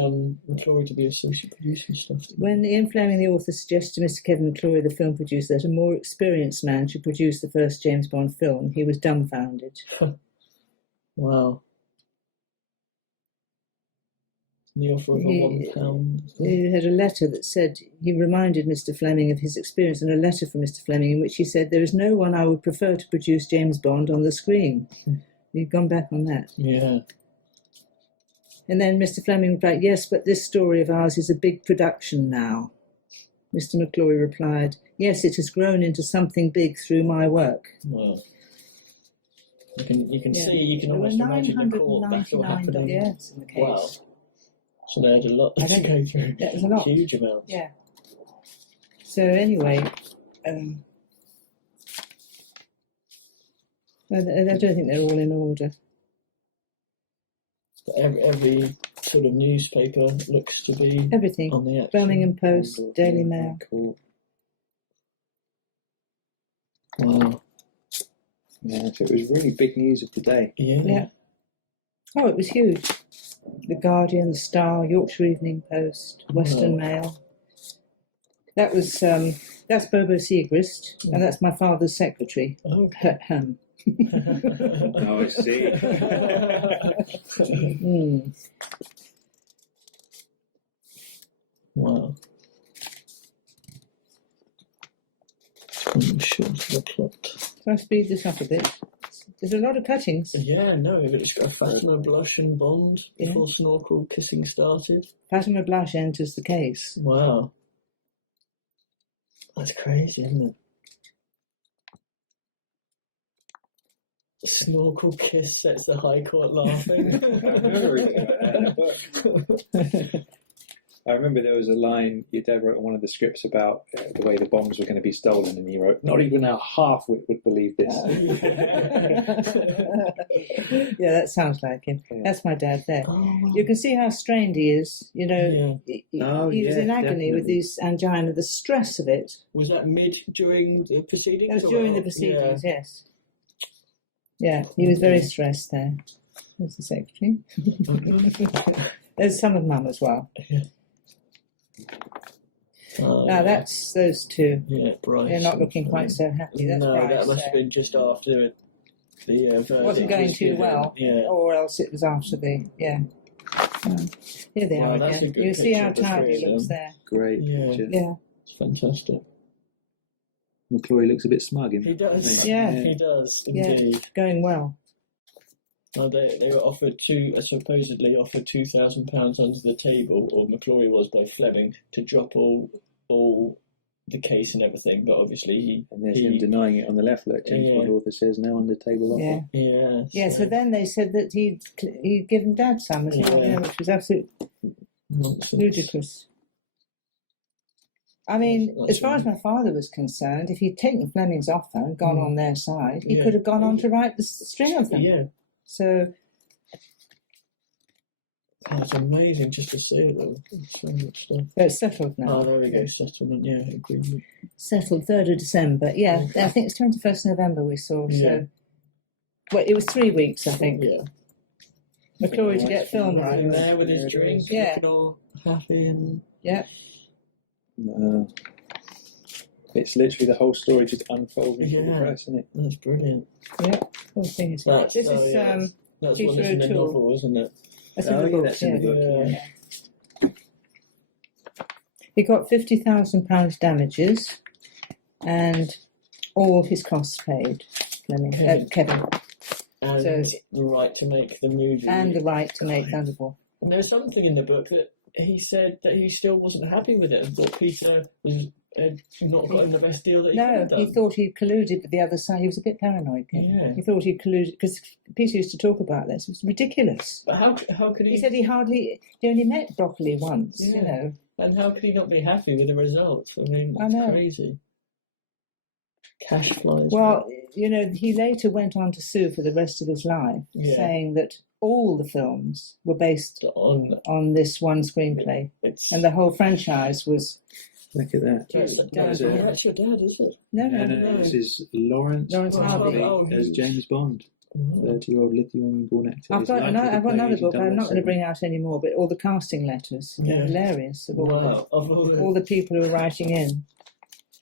McClory to be associate producer and stuff. When Ian Fleming, the author, suggested to Mr. Kevin McClory, the film producer, that a more experienced man should produce the first James Bond film, he was dumbfounded. Wow. The offer of £1. He had a letter that said he reminded Mr. Fleming of his experience, and a letter from Mr. Fleming in which he said, "There is no one I would prefer to produce James Bond on the screen." He'd gone back on that. Yeah. And then Mr. Fleming replied, "Yes, but this story of ours is a big production now." Mr. McClory replied, "Yes, it has grown into something big through my work." Well, you can see, you can there almost were imagine the court battle happening. yes in the case. Wow. So they had a lot to go through. That was a lot. Huge amount. Yeah. So anyway, I don't think they're all in order. But every sort of newspaper looks to be Everything. on the action. Birmingham Post, Daily Mail. Cool. Wow. Yeah, so it was really big news of the day. Yeah. Oh, it was huge. The Guardian, the Star, Yorkshire Evening Post, Western Mail. That was that's Bobo Segrist, and that's my father's secretary. Okay. Oh, I see. Wow. I'm sure of the plot. Can I speed this up a bit? There's a lot of cuttings. Yeah, no, but it's got Fatima Blush and Bond before snorkel kissing started. Fatima Blush enters the case. Wow. That's crazy, isn't it? The snorkel kiss sets the High Court laughing. I remember there was a line your dad wrote on one of the scripts about the way the bombs were going to be stolen, and he wrote, "Not even a half-wit would believe this." Yeah, that sounds like him. Yeah. That's my dad there. Oh, wow. You can see how strained he is. You know, he was in agony with his angina, the stress of it. Was that during the proceedings? That was or during the out? proceedings, yes. Yeah, he was very stressed there. There's the secretary. There's some of Mum as well. Now that's those two. Yeah, Bryce. They're not looking quite so happy. That's no, Bryce that must there. have been just after the verdict Wasn't going was too given. well, Yeah. or else it was after the Here they Wow, are that's a again. good You see picture how of the tired three he of looks them. there. Great Yeah. picture. Yeah, It's fantastic. McClory looks a bit smug in He that, does. doesn't he? Yeah. He does, yeah, indeed. going well. Well, they were offered supposedly offered £2,000 under the table, or McClory was by Fleming, to drop all the case and everything. But obviously And there's him denying it on the left. Look, James Bond author says no on the table offer. Yeah, Yeah. So then they said that he'd given Dad some as well, Yeah. which was absolutely Nonsense. ludicrous. I mean, That's as far as right. my father was concerned, if he'd taken Fleming's offer and gone on their side, he Yeah. could have gone on to write the string of them. Yeah. So It's amazing just to see it though. So much stuff. it's settled now. Oh, there we go. Settlement. Yeah, agreement. Settled 3rd of December. Yeah, I think it's 21st November we saw. So, Yeah. well, it was 3 weeks, I think. Yeah. McClory to get film In right. there with his drink, Yeah. looking all happy and Yeah. It's literally the whole story just unfolding for the Yeah. press, isn't it? that's brilliant. Yeah. Whole thing is That's, this is that's Peter one that's in the O'Toole. novel, isn't it? that's in Oh, the yeah, book. that's in the book, Yeah. He got £50,000 damages and all his costs paid. Fleming, Kevin, And So- the right to make the movie. and the right to make Thunderball. And there's something in the book that he said that he still wasn't happy with it, and thought Peter had not gotten the best deal that he could No, have done. he thought he'd colluded with the other side. He was a bit paranoid. Kevin. Yeah. He thought he'd colluded because Peter used to talk about this. It was ridiculous. But how could he? He said he only met Broccoli once. Yeah. You know. And how could he not be happy with the results? I mean, I it's know. crazy. Cash flies. Well, you know, he later went on to sue for the rest of his life, Yeah. saying that all the films were based on on this one screenplay, it's. and the whole franchise was Look at that. That's your dad, is it? no. No, this is Lawrence Harvey. Harvey as James Bond, 30-year-old Lithuanian-born actor. I've His got life another, of the I've got play another is book. I'm not going to 007. bring out any more, but all the casting letters, they're Yeah. hilarious. Of Wow, of all the people who are writing in.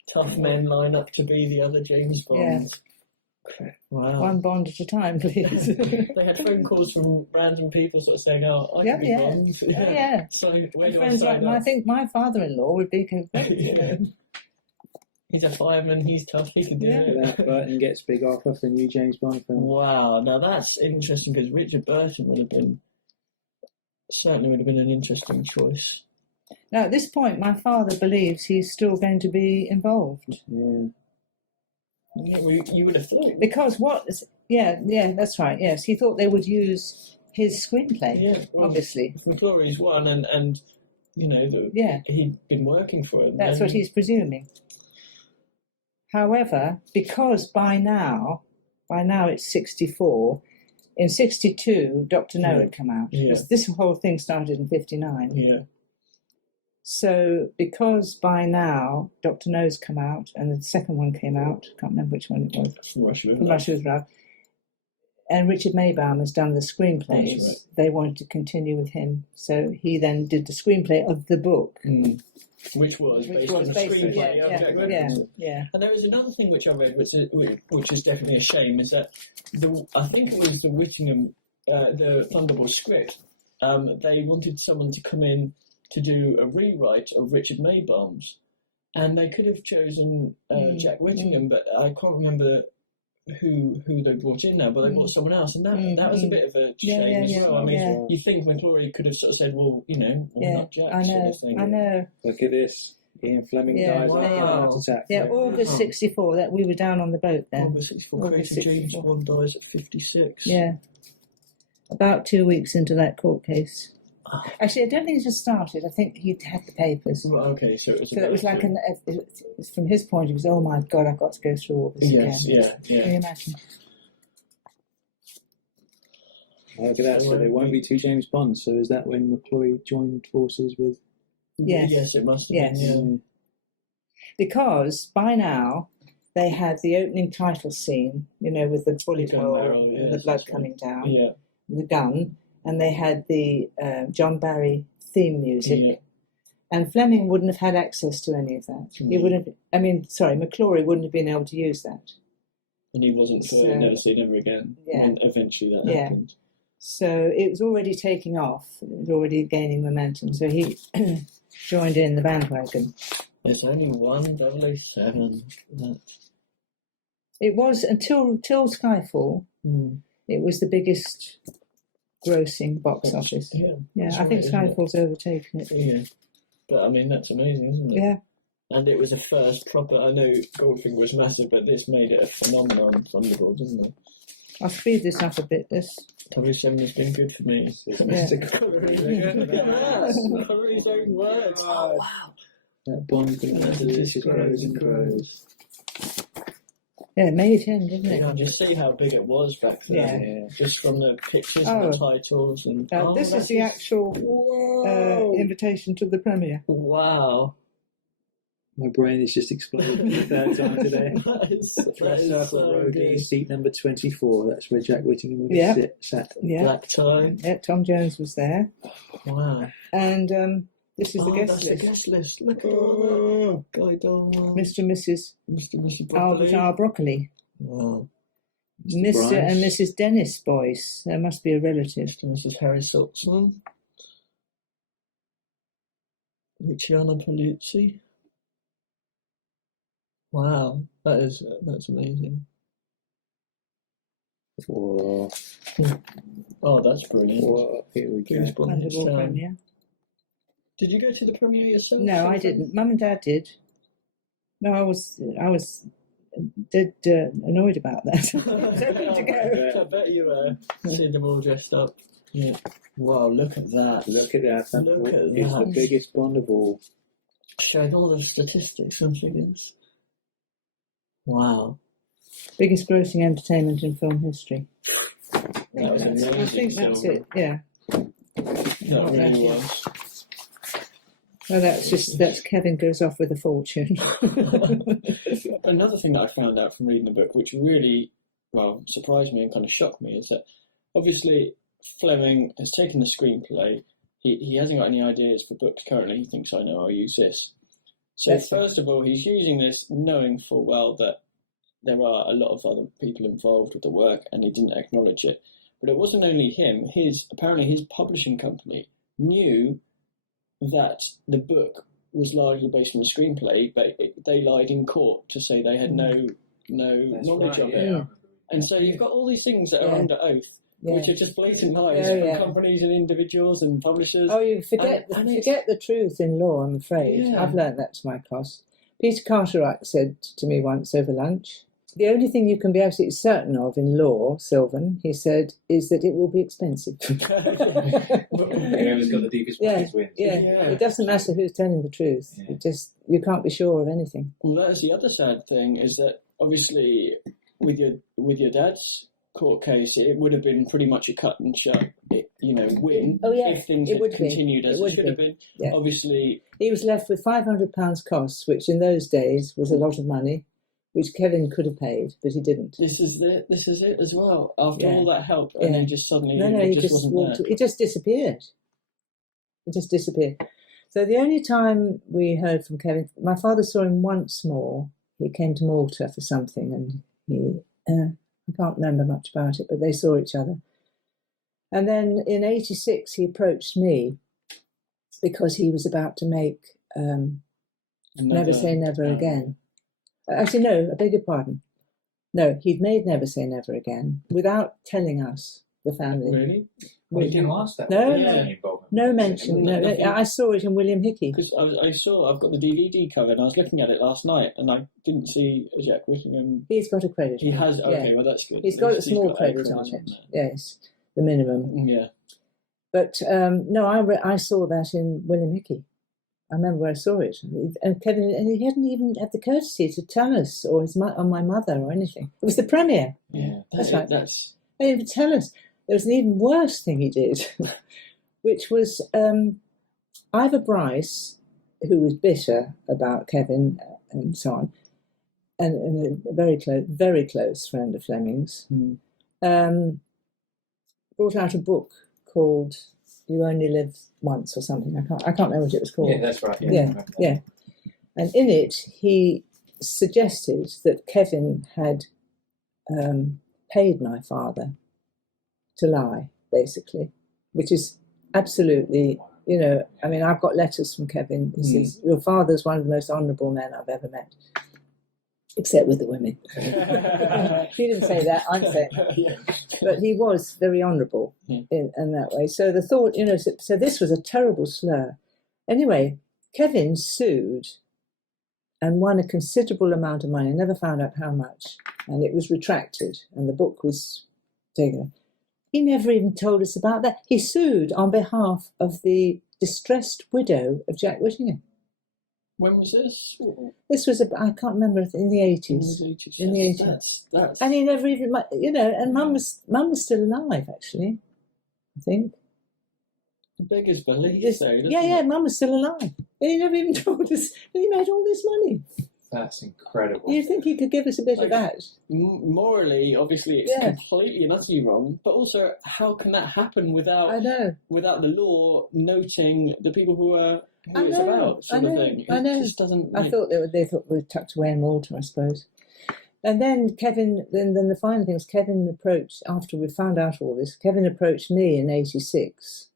tough men line up to be the other James Bond. Wow. One Bond at a time, please. They had phone calls from random people sort of saying, "Oh, I can be Bond." Yeah. So where do I Friends sign like I up? think my father-in-law would be convinced. Yeah. He's a fireman. He's tough. He can do it. That Burton gets big offer for the new James Bond film. Wow. Now that's interesting because Richard Burton would have been an interesting choice. Now, at this point, my father believes he's still going to be involved. Yeah. Yeah, you would have thought. Because yeah, that's right, yes. He thought they would use his screenplay, Yeah, well, obviously. McClory's one, and you know, he'd been working for him. That's what he's presuming. However, because by now it's 64, in 62, Dr. No had come out. Yeah. This whole thing started in 59. Yeah. So because by now Dr. No's come out and the second one came out, I can't remember which one it was. From Russia with Love. And Richard Maybaum has done the screenplays. Right. They wanted to continue with him. So he then did the screenplay of the book. Mm. Which was based on a screenplay of Jack Whittingham. Yeah. And there was another thing which I read, which is definitely a shame, is that I think it was the Whittingham, the Thunderball script. They wanted someone to come in to do a rewrite of Richard Maybaum's, and they could have chosen Jack Whittingham, but I can't remember who they brought in now, but they brought someone else, and that was a bit of a shame as well. I mean, you think McClory could have sort of said, well, why not Jack? I know, sort of thing. I know. Look at this. Ian Fleming dies of a heart attack. Yeah, August 64, that we were down on the boat then. August 64, Creative James Bond dies at 56. Yeah. About 2 weeks into that court case. Actually, I don't think it just started. I think he'd had the papers. Well, okay, so it was. So it was like from his point, it was, oh my God, I've got to go through all this again. Yeah. Can you imagine? Look at that. So there won't be two James Bonds. So is that when McClory joined forces with? Yes. Yes, it must have been. Yeah. Because by now they had the opening title scene, with the bullet hole and the blood coming down, the gun, and they had the John Barry theme music. And Fleming wouldn't have had access to any of that. He wouldn't have, McClory wouldn't have been able to use that. And he wasn't for Never Say Never Again. Yeah. And eventually that happened. So it was already taking off. It was already gaining momentum. So he joined in the bandwagon. There's only one 007. It was until Skyfall. It was the biggest grossing box office. Yeah, I think Skyfall's overtaken it. Yeah. But I mean, that's amazing, isn't it? Yeah. And it was a first proper. I know Goldfinger was massive, but this made it a phenomenon. Thunderball, didn't it? I'll speed this up a bit. 007 has been good for me. Mr. Curry's own words. Oh, wow. That Bond thing just grows and grows. Yeah, it made him, didn't it? Yeah, just see how big it was back then. Yeah. Just from the pictures and the titles. And this is the actual invitation to the premiere. Wow. My brain is just exploded for the third time today. Dress up at Rogie, seat number 24. That's where Jack Whittingham would have sat. Yeah. Black tie. Yeah, Tom Jones was there. Wow. And this is the guest list. The guest list. Look at that. Guy Dolman. Mr. and Mrs. Broccoli. Albert R. Broccoli. Wow. Mr. and Mrs. Dennis Boyce. There must be a relative. Mr. and Mrs. Harry Saltzman. Luciano Paluzzi. Wow, that's amazing. Whoa. Oh, that's brilliant. Whoa, here we go. Thunderball premiere. Did you go to the premiere yourself? No, I didn't. Mum and Dad did. No, I was dead annoyed about that. So to go. I bet you were. Seeing them all dressed up. Yeah. Wow, look at that. Look at that. It's the biggest Bond of all. Showing all the statistics and figures. Wow. Biggest grossing entertainment in film history. I think that's it, yeah. That really was. Well, that's Kevin goes off with a fortune. Another thing that I found out from reading the book, which really, surprised me and kind of shocked me, is that obviously Fleming has taken the screenplay. He hasn't got any ideas for books currently. He thinks, I know, I'll use this. So first of all, he's using this knowing full well that there are a lot of other people involved with the work, and he didn't acknowledge it. But it wasn't only him. Apparently his publishing company knew that the book was largely based on the screenplay, but they lied in court to say they had no knowledge of it. And so you've got all these things that are under oath, which are just blatant lies from companies and individuals and publishers. Oh, you forget the truth in law, I'm afraid. Yeah. I've learnt that to my cost. Peter Cartwright said to me once over lunch, the only thing you can be absolutely certain of in law, Sylvan, he said, is that it will be expensive. Whoever's got the deepest pockets wins. Yeah. It doesn't matter who's telling the truth. Yeah. You can't be sure of anything. Well, that is the other sad thing, is that obviously with your dad's court case, it would have been pretty much a cut and shut, win if things had continued as it should have been. Yeah. Obviously, he was left with £500 costs, which in those days was a lot of money, which Kevin could have paid, but he didn't. This is it as well. After all that help, and then just suddenly he just wasn't there. He just disappeared. So the only time we heard from Kevin, my father saw him once more. He came to Malta for something, and I can't remember much about it, but they saw each other. And then in '86, he approached me because he was about to make Never Say Never Again. Actually, no, I beg your pardon. No, he'd made Never Say Never Again without telling us, the family. Really? Well, you didn't ask that. No mention. No, I saw it in William Hickey. Because I've got the DVD cover, and I was looking at it last night, and I didn't see a Jack Whittingham. He's got a credit. He has. Okay, well that's good. He's got a small credit on it. Yes, the minimum. Yeah. But no, I saw that in William Hickey. I remember where I saw it, and Kevin, and he hadn't even had the courtesy to tell us or my mother or anything. It was the premiere. Yeah, that's right. They didn't even tell us. There was an even worse thing he did, which was Ivor Bryce, who was bitter about Kevin and so on, and a very close friend of Fleming's, brought out a book called You Only Live Once or something. I can't remember what it was called. Yeah, that's right. Yeah. And in it, he suggested that Kevin had paid my father to lie, basically, which is absolutely, I've got letters from Kevin. He says, your father's one of the most honourable men I've ever met, except with the women. He didn't say that, I'm saying that. But he was very honourable in that way. So the thought, so this was a terrible slur. Anyway, Kevin sued and won a considerable amount of money. I never found out how much. And it was retracted and the book was taken. He never even told us about that. He sued on behalf of the distressed widow of Jack Whittingham. When was this? This was, I can't remember, in the 80s. In the 80s. That's... And he never even, and Mum was still alive, actually, I think. The beggars believe so, doesn't Yeah, Mum was still alive. And he never even told us that he made all this money. That's incredible. You'd think he could give us a bit of that. Morally, obviously, it's completely and utterly wrong. But also, how can that happen without the law noting the people who it's about, sort of thing? I know. Just doesn't. I thought they thought we were tucked away in Malta, I suppose. And then Kevin. Then the final thing was Kevin approached after we found out all this. Kevin approached me in '86,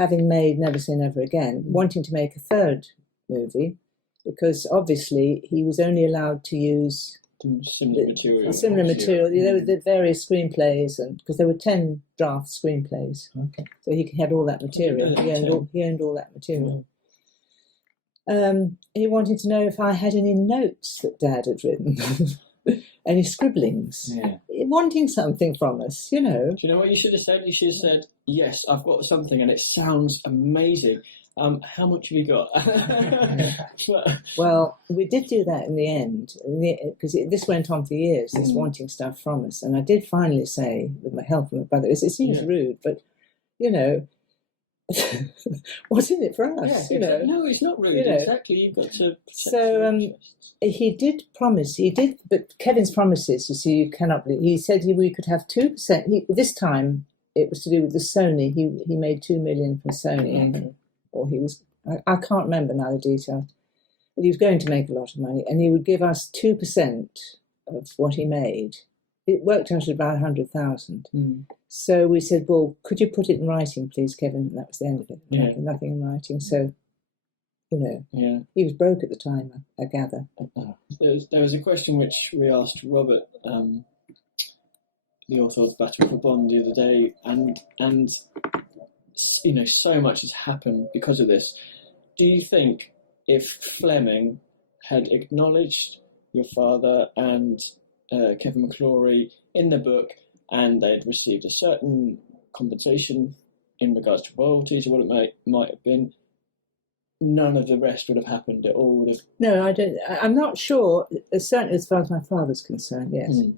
having made Never Say Never Again, wanting to make a third movie. Because obviously he was only allowed to use similar material. There were the various screenplays, and because there were 10 draft screenplays, so he had all that material. He owned all that material. He wanted to know if I had any notes that Dad had written, any scribblings, wanting something from us. Do you know what you should have said? You should have said, "Yes, I've got something, and it sounds amazing. How much have you got?" Well, we did do that in the end, because this went on for years, this wanting stuff from us. And I did finally say, with my help from my brother, it seems rude, but, what's in it for us? No, it's not rude. Exactly, you've got to... So he did promise, but Kevin's promises, you see, you cannot believe. He said we could have 2%. This time, it was to do with the Sony. He made $2 million from Sony. Or he was, I can't remember now the detail, but he was going to make a lot of money, and he would give us 2% of what he made. It worked out at about 100,000. Mm. So we said, well, could you put it in writing, please, Kevin? And that was the end of it. Yeah. Nothing in writing. So, you know, Yeah. he was broke at the time, I gather. There was a question which we asked Robert, the author of Battle for Bond, the other day, and you know, so much has happened because of this. Do you think if Fleming had acknowledged your father and Kevin McClory in the book, and they'd received a certain compensation in regards to royalties or what it might have been, none of the rest would have happened? It all would have... No, I don't. I'm not sure, certainly as far as my father's concerned, yes. Mm.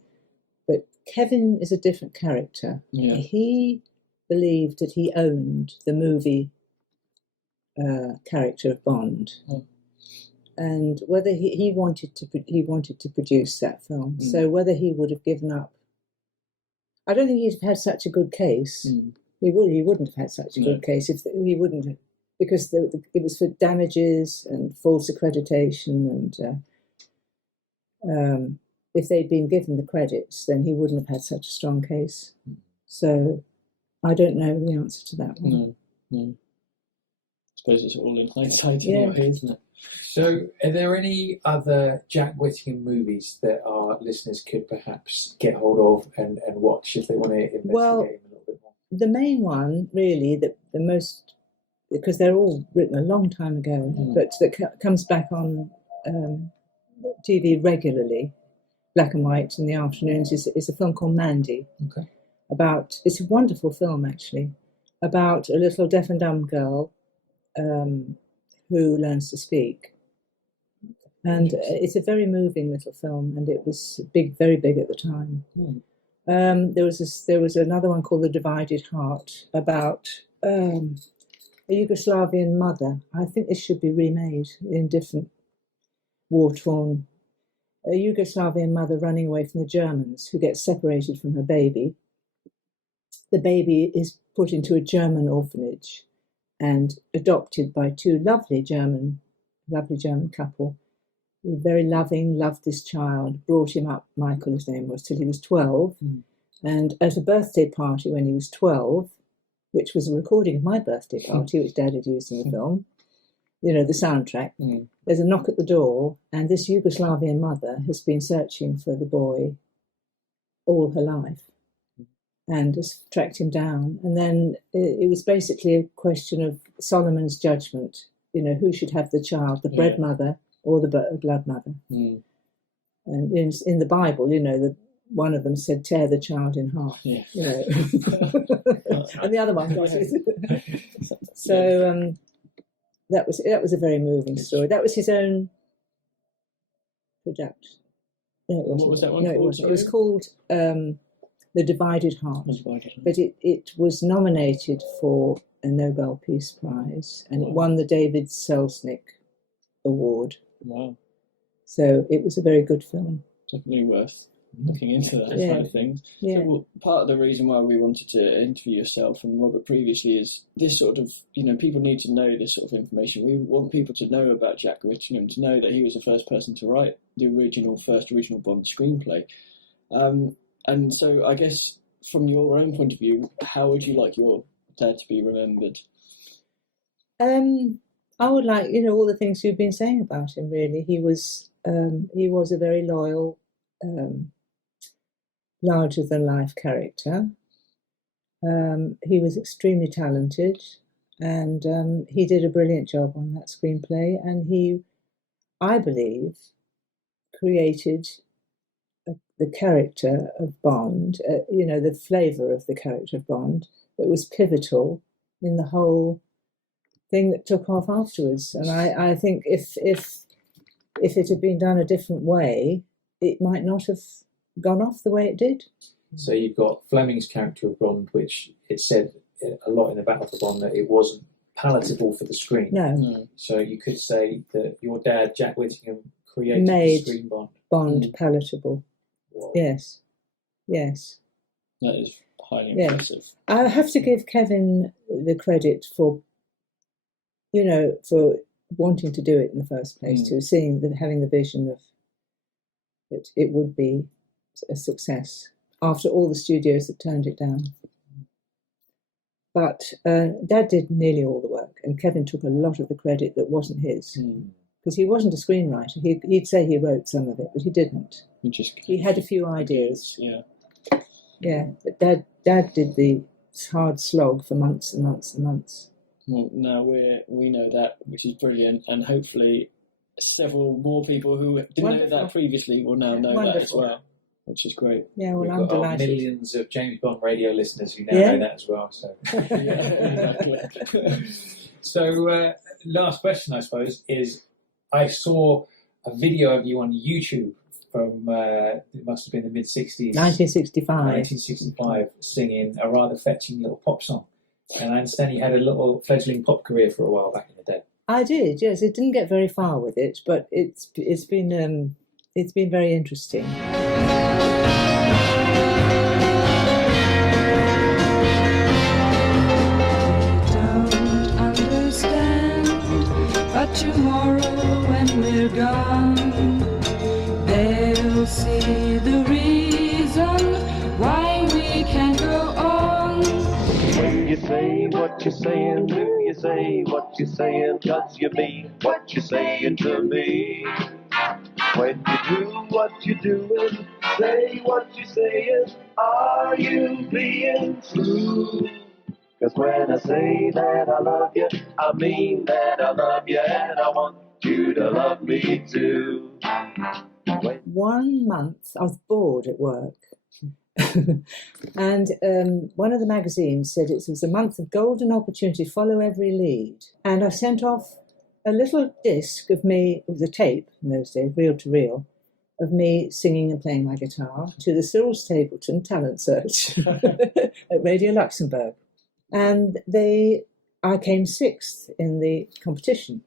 But Kevin is a different character. Yeah. He believed that he owned the movie character of Bond. Mm. And whether he wanted to produce that film. Mm. So whether he would have given up, I don't think he'd have had such a good case. Mm. He wouldn't have had such a good case if he wouldn't have, because it was for damages and false accreditation, and if they'd been given the credits, then he wouldn't have had such a strong case. So I don't know the answer to that one. No. I suppose it's all in hindsight, Yeah. anyway, isn't it? So, are there any other Jack Whittingham movies that our listeners could perhaps get hold of and watch if they want to investigate him a little bit more? The main one, really, the most, because they're all written a long time ago, but that comes back on TV regularly, black and white in the afternoons, is a film called Mandy. Okay. It's a wonderful film, actually, about a little deaf and dumb girl who learns to speak. And it's a very moving little film, and it was very big at the time. There was another one called The Divided Heart about a Yugoslavian mother. I think this should be remade in different war-torn. A Yugoslavian mother running away from the Germans who gets separated from her baby. The baby is put into a German orphanage and adopted by two lovely German couple. Very loving, loved this child, brought him up, Michael his name was, till he was 12. And at a birthday party when he was 12, which was a recording of my birthday party, which Dad had used in the film, you know, the soundtrack, there's a knock at the door, and this Yugoslavian mother has been searching for the boy all her life and has tracked him down. And then it was basically a question of Solomon's judgment, you know, who should have the child, the bread mother or the blood mother. And in the Bible, you know, one of them said, tear the child in half, you know. And the other one got it. So that was a very moving story. That was his own production. No, it wasn't. What was that one No, called? it wasn't. It was called The Divided Heart. But it was nominated for a Nobel Peace Prize, and it won the David Selznick Award. Wow. So it was a very good film. Definitely worth looking into that side of things. Yeah. So part of the reason why we wanted to interview yourself and Robert previously is this sort of, you know, people need to know this sort of information. We want people to know about Jack Whittingham, to know that he was the first person to write the first original Bond screenplay. And so I guess from your own point of view, how would you like your dad to be remembered? I would like, you know, all the things you've been saying about him, really. He was a very loyal, larger-than-life character. He was extremely talented, and he did a brilliant job on that screenplay. And he, I believe, created the character of Bond, you know, the flavour of the character of Bond that was pivotal in the whole thing that took off afterwards. And I think if it had been done a different way, it might not have gone off the way it did. So you've got Fleming's character of Bond, which it said a lot in the Battle for Bond that it wasn't palatable for the screen. No. So you could say that your dad, Jack Whittingham, created Made the screen Bond. Bond palatable. Wow. Yes. That is highly impressive. I have to give Kevin the credit for, you know, for wanting to do it in the first place, having the vision that it would be a success after all the studios had turned it down. But Dad did nearly all the work, and Kevin took a lot of the credit that wasn't his, because he wasn't a screenwriter. He'd say he wrote some of it, but he didn't. He had a few ideas. Yeah, but Dad did the hard slog for months and months and months. Well, now we know that, which is brilliant, and hopefully several more people who didn't know that previously will now know that as well, which is great. Yeah, well, I'm We've got our delighted. millions of James Bond radio listeners who now know that as well. So, Exactly. so last question, I suppose, is I saw a video of you on YouTube from it must have been the mid-60s, 1965, singing a rather fetching little pop song. And I understand you had a little fledgling pop career for a while back in the day. I did, yes. It didn't get very far with it, but it's been very interesting. Don't understand, but tomorrow when we're gone, they'll see the reason why we can't go on. When you say what you're saying, do you say what you're saying? 'Cause you mean what you're saying to me. When you do what you're doing, say what you're saying, are you being true? 'Cause when I say that I love you, I mean that I love you, and I want you to love me too. 1 month, I was bored at work. And one of the magazines said it was a month of golden opportunity, follow every lead. And I sent off a little disc of me, it was a tape in those days, reel to reel, of me singing and playing my guitar to the Cyril Stapleton talent search at Radio Luxembourg. And I came 6th in the competition.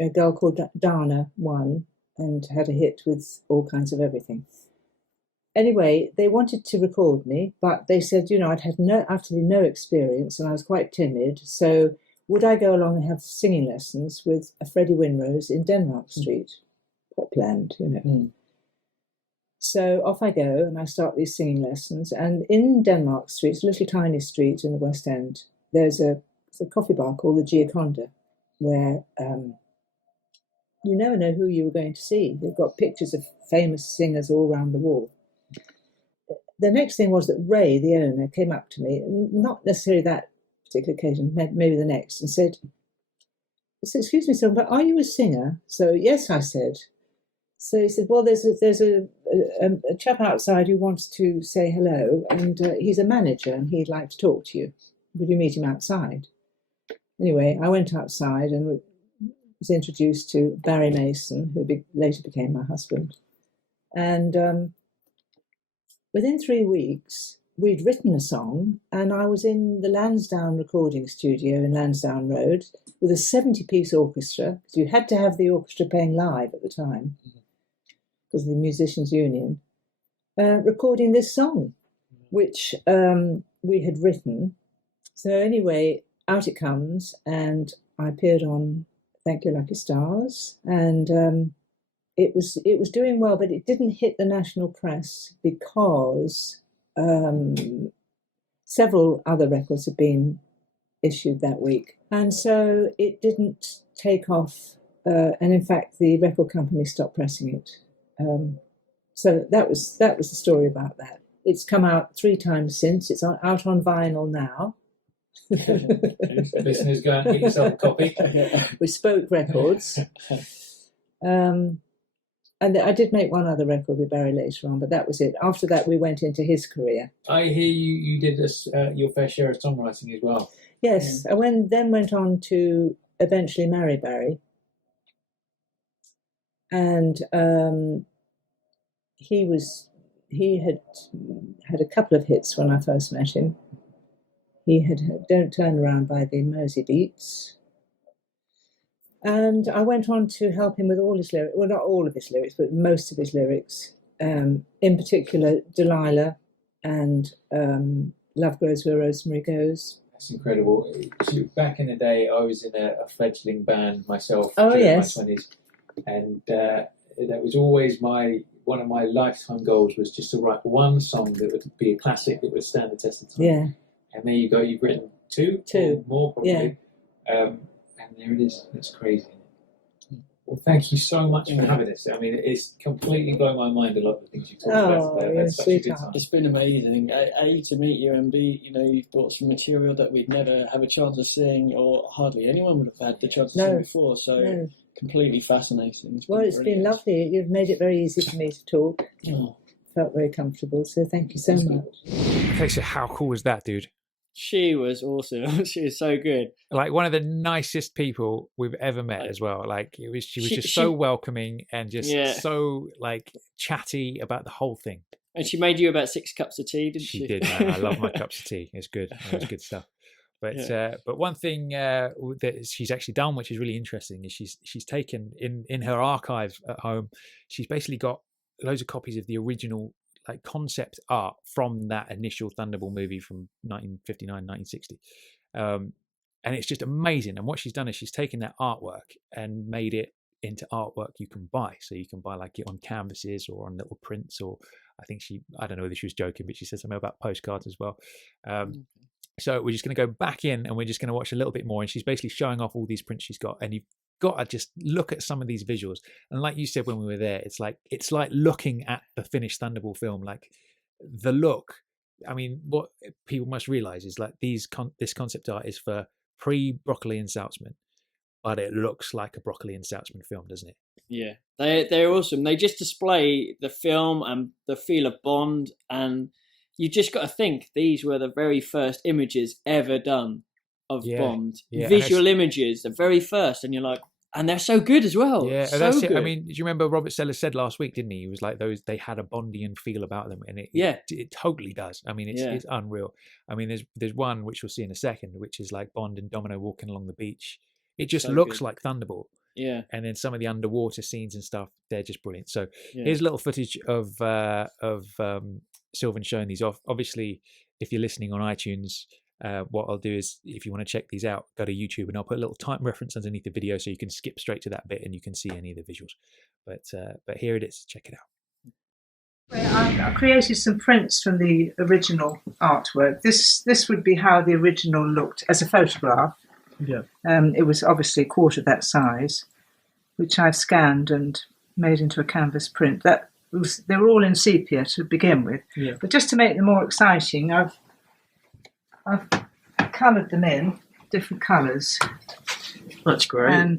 A girl called Dana won and had a hit with all kinds of everything. Anyway, they wanted to record me, but they said, I'd had absolutely no experience and I was quite timid. So would I go along and have singing lessons with a Freddie Winrose in Denmark Street, Popland, So off I go and I start these singing lessons. And in Denmark Street, it's a little tiny street in the West End, there's a coffee bar called the Gioconda, where you never know who you were going to see. They've got pictures of famous singers all around the wall. The next thing was that Ray, the owner, came up to me, not necessarily that particular occasion, maybe the next, and said, "Excuse me, sir, but are you a singer?" So, yes, I said. So he said, "Well, there's a chap outside who wants to say hello, and he's a manager, and he'd like to talk to you. Would you meet him outside?" Anyway, I went outside and was introduced to Barry Mason, who later became my husband. And within 3 weeks, we'd written a song, and I was in the Lansdowne recording studio in Lansdowne Road with a 70-piece orchestra, because you had to have the orchestra playing live at the time, because of the Musicians' Union, recording this song, which we had written. So anyway, out it comes, and I appeared on Thank You Lucky Stars, and it was doing well, but it didn't hit the national press because several other records had been issued that week, and so it didn't take off. And in fact, the record company stopped pressing it. So that was the story about that. It's come out 3 times since. It's out on vinyl now. Listeners, go and get yourself a copy. With Spoke Records. And I did make one other record with Barry later on, but that was it. After that, we went into his career. I hear you did your fair share of songwriting as well. Yes, I then went on to eventually marry Barry. And he had a couple of hits when I first met him. He had Don't Turn Around by the Mersey Beats. And I went on to help him with all his lyrics, well, not all of his lyrics, but most of his lyrics, in particular Delilah and Love Grows Where Rosemary Goes. That's incredible. Back in the day, I was in a fledgling band myself Oh, during yes. my 20s, and that was always my one of my lifetime goals was just to write one song that would be a classic that would stand the test of time. Yeah. And there you go. You've written two or more probably. And there it is. That's crazy. Well, thank you so much for having us. I mean, it's completely blown my mind, a lot of the things you talked about today. That's such a good time. It's been amazing. A, to meet you, and B, you've brought some material that we'd never have a chance of seeing, or hardly anyone would have had the chance to see before. So completely fascinating. It's been lovely. You've made it very easy for me to talk. Felt very comfortable. So thank you so much. Okay, so how cool was that, dude? She was awesome. She was so good. Like one of the nicest people we've ever met as well. Like she was just so welcoming and just so like chatty about the whole thing. And she made you about 6 cups of tea, didn't she? She did, man. I love my cups of tea. It's good. It's good stuff. But one thing that she's actually done, which is really interesting, is she's taken in her archive at home. She's basically got loads of copies of the original like concept art from that initial Thunderball movie from 1959, 1960. And it's just amazing. And what she's done is she's taken that artwork and made it into artwork you can buy. So you can buy like it on canvases or on little prints, or I don't know whether she was joking, but she said something about postcards as well. So we're just going to go back in and we're just going to watch a little bit more. And she's basically showing off all these prints she's got. And you've got to just look at some of these visuals. And like you said when we were there, it's like looking at the finished Thunderball film. Like the look, I mean, what people must realize is like this concept art is for pre-Broccoli and Saltzman, but it looks like a Broccoli and Saltzman film, doesn't it? Yeah, they're awesome. They just display the film and the feel of Bond, and you just got to think these were the very first images ever done of Bond. Visual images, the very first, and you're like, and they're so good as well. Yeah, so that's good. it. I mean, do you remember Robert Sellers said last week, didn't he? He was like, they had a Bondian feel about them, and it totally does. I mean, it's unreal. I mean, there's one which we'll see in a second, which is like Bond and Domino walking along the beach. It just looks like Thunderball. Yeah. And then some of the underwater scenes and stuff, they're just brilliant. So here's a little footage of Sylvan showing these off. Obviously, if you're listening on iTunes, what I'll do is, if you want to check these out, go to YouTube and I'll put a little time reference underneath the video so you can skip straight to that bit and you can see any of the visuals. But here it is. Check it out. I created some prints from the original artwork. This would be how the original looked as a photograph. Yeah. It was obviously a quarter that size, which I've scanned and made into a canvas print. They were all in sepia to begin with. Yeah. But just to make them more exciting, I've coloured them in different colours. That's great. And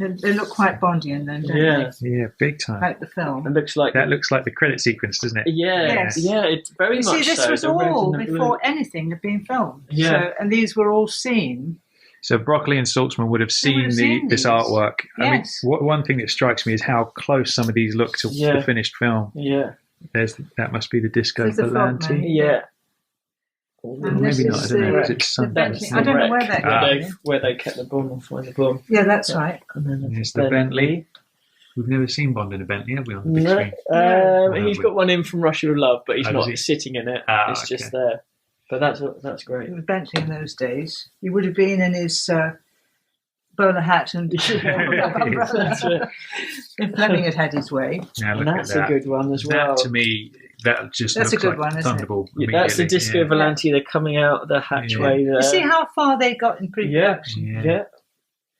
they look quite Bondian then, don't they? Yeah, big time. Like the film. It looks like the credit sequence, doesn't it? Yeah, yeah, it's very much so. See, this was all before anything had been filmed. Yeah. So, and these were all seen. So Broccoli and Saltzman would have seen this artwork. Yes. I mean, one thing that strikes me is how close some of these look to the finished film. Yeah. That must be the Disco Volante. Yeah. Maybe not. I don't know. I don't know where they kept the bomb. Yeah, that's right. And then there's the Bentley. We've never seen Bond in a Bentley, have we? On the big screen? He's got one in from Russia with Love, but he's not sitting in it. It's just there. But that's great. It was Bentley in those days. He would have been in his bowler hat and umbrella. If Fleming had his way. Now look that's at that. A good one as well. That to me, that just that's looks a good like one, Thunderball. That's the Disco Volante. They're coming out the hatchway there. You see how far they got in pre-production? Yeah.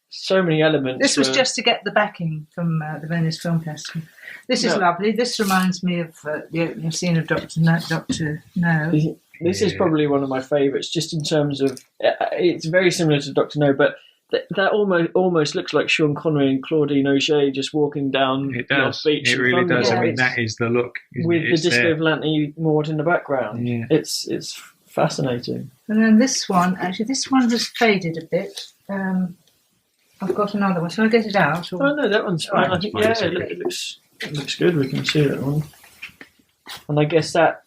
So many elements. This was just to get the backing from the Venice Film Festival. This is lovely. This reminds me of the opening scene of Dr. No. This is probably one of my favourites, just in terms of it's very similar to Dr. No, but that almost looks like Sean Connery and Claudine O'Shea just walking down the beach. It really does. I mean, that is the look. With the Disco Volante moored in the background. Yeah. It's fascinating. And then this one was faded a bit. I've got another one. Shall I get it out? Or? Oh no, that one's fine. I think it looks good. We can see that one. And I guess that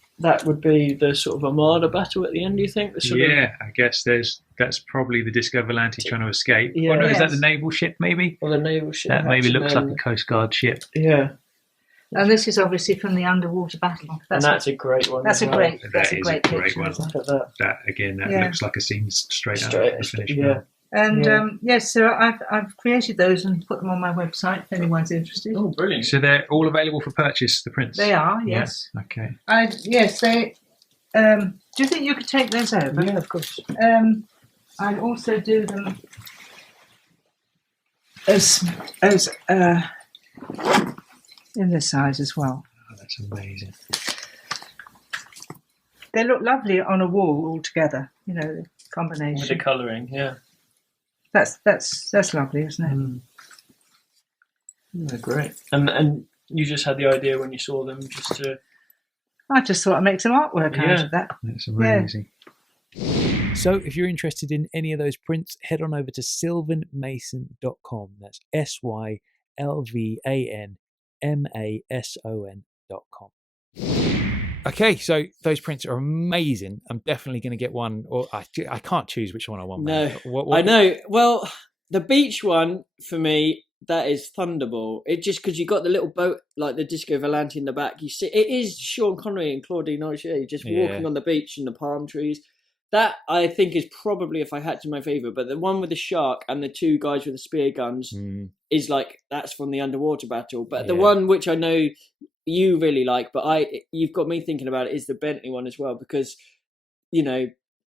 would be the sort of Armada battle at the end, do you think? I guess that's probably the Disco Volante trying to escape. Yeah. Is that the naval ship, maybe? Or the naval ship. That maybe looks like a Coast Guard ship. Yeah. And this is obviously from the underwater battle. That's a great one. That's a great one. picture. That again, looks like a scene straight out of the finished film. And yes, so I've created those and put them on my website if anyone's interested. Oh, brilliant! So they're all available for purchase. The prints. They are, yes. Yeah. Okay. Yes, they. Do you think you could take those over? Yeah, of course. I'd also do them as in this size as well. Oh, that's amazing. They look lovely on a wall all together. You know, the combination With the colouring, yeah. That's lovely, isn't it? Yeah, great. And you just had the idea when you saw them, just to. I just thought I'd make some artwork out of that. That's amazing. Yeah. So if you're interested in any of those prints, head on over to sylvanmason.com. That's SYLVANMASON.com. Okay, so those prints are amazing. I'm definitely going to get one, or I can't choose which one I want. No, what? I know. Well, the beach one for me, that is Thunderball. It just because you got the little boat like the Disco Volante in the back. You see, it is Sean Connery and Claudine Auger just walking on the beach in the palm trees. That I think is probably, if I had to, my favourite. But the one with the shark and the two guys with the spear guns is like that's from the underwater battle. But the one which I know you really like, but you've got me thinking about it, is the Bentley one as well, because you know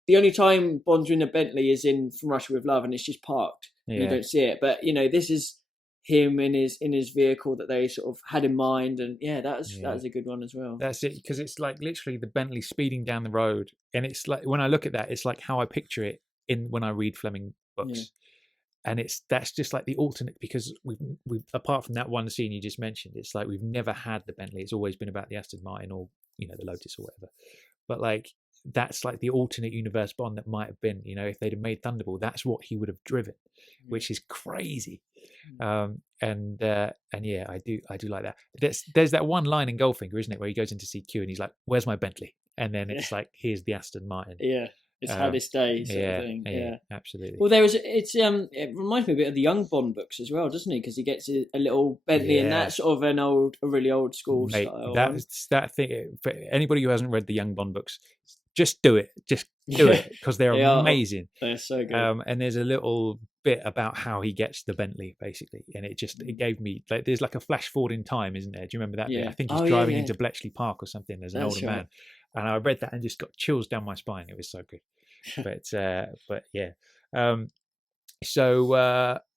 the only time Bond's in a Bentley is in From Russia with Love, and it's just parked. You don't see it, but you know this is him in his vehicle that they sort of had in mind, and that was a good one as well. That's it, because it's like literally the Bentley speeding down the road, and it's like when I look at that, it's like how I picture it when I read Fleming books. And that's just like the alternate, because we've apart from that one scene you just mentioned, it's like we've never had the Bentley. It's always been about the Aston Martin or the Lotus or whatever. But like that's like the alternate universe Bond that might have been. If they'd have made Thunderball, that's what he would have driven, which is crazy. I do like that. There's that one line in Goldfinger, isn't it, where he goes in to see Q and he's like, "Where's my Bentley?" And then it's like, "Here's the Aston Martin." Yeah. It's how this day sort of thing. Yeah, absolutely. Well, it reminds me a bit of the Young Bond books as well, doesn't it? Because he gets a little Bentley and that's sort of a really old school style. That thing, for anybody who hasn't read the Young Bond books, just do it. Just do it, because they're amazing. They're so good. And there's a little bit about how he gets the Bentley, basically, and it gave me like there's like a flash forward in time, isn't there? Do you remember that bit? I think he's driving into Bletchley Park or something as an older man. And I read that and just got chills down my spine. It was so good. But yeah.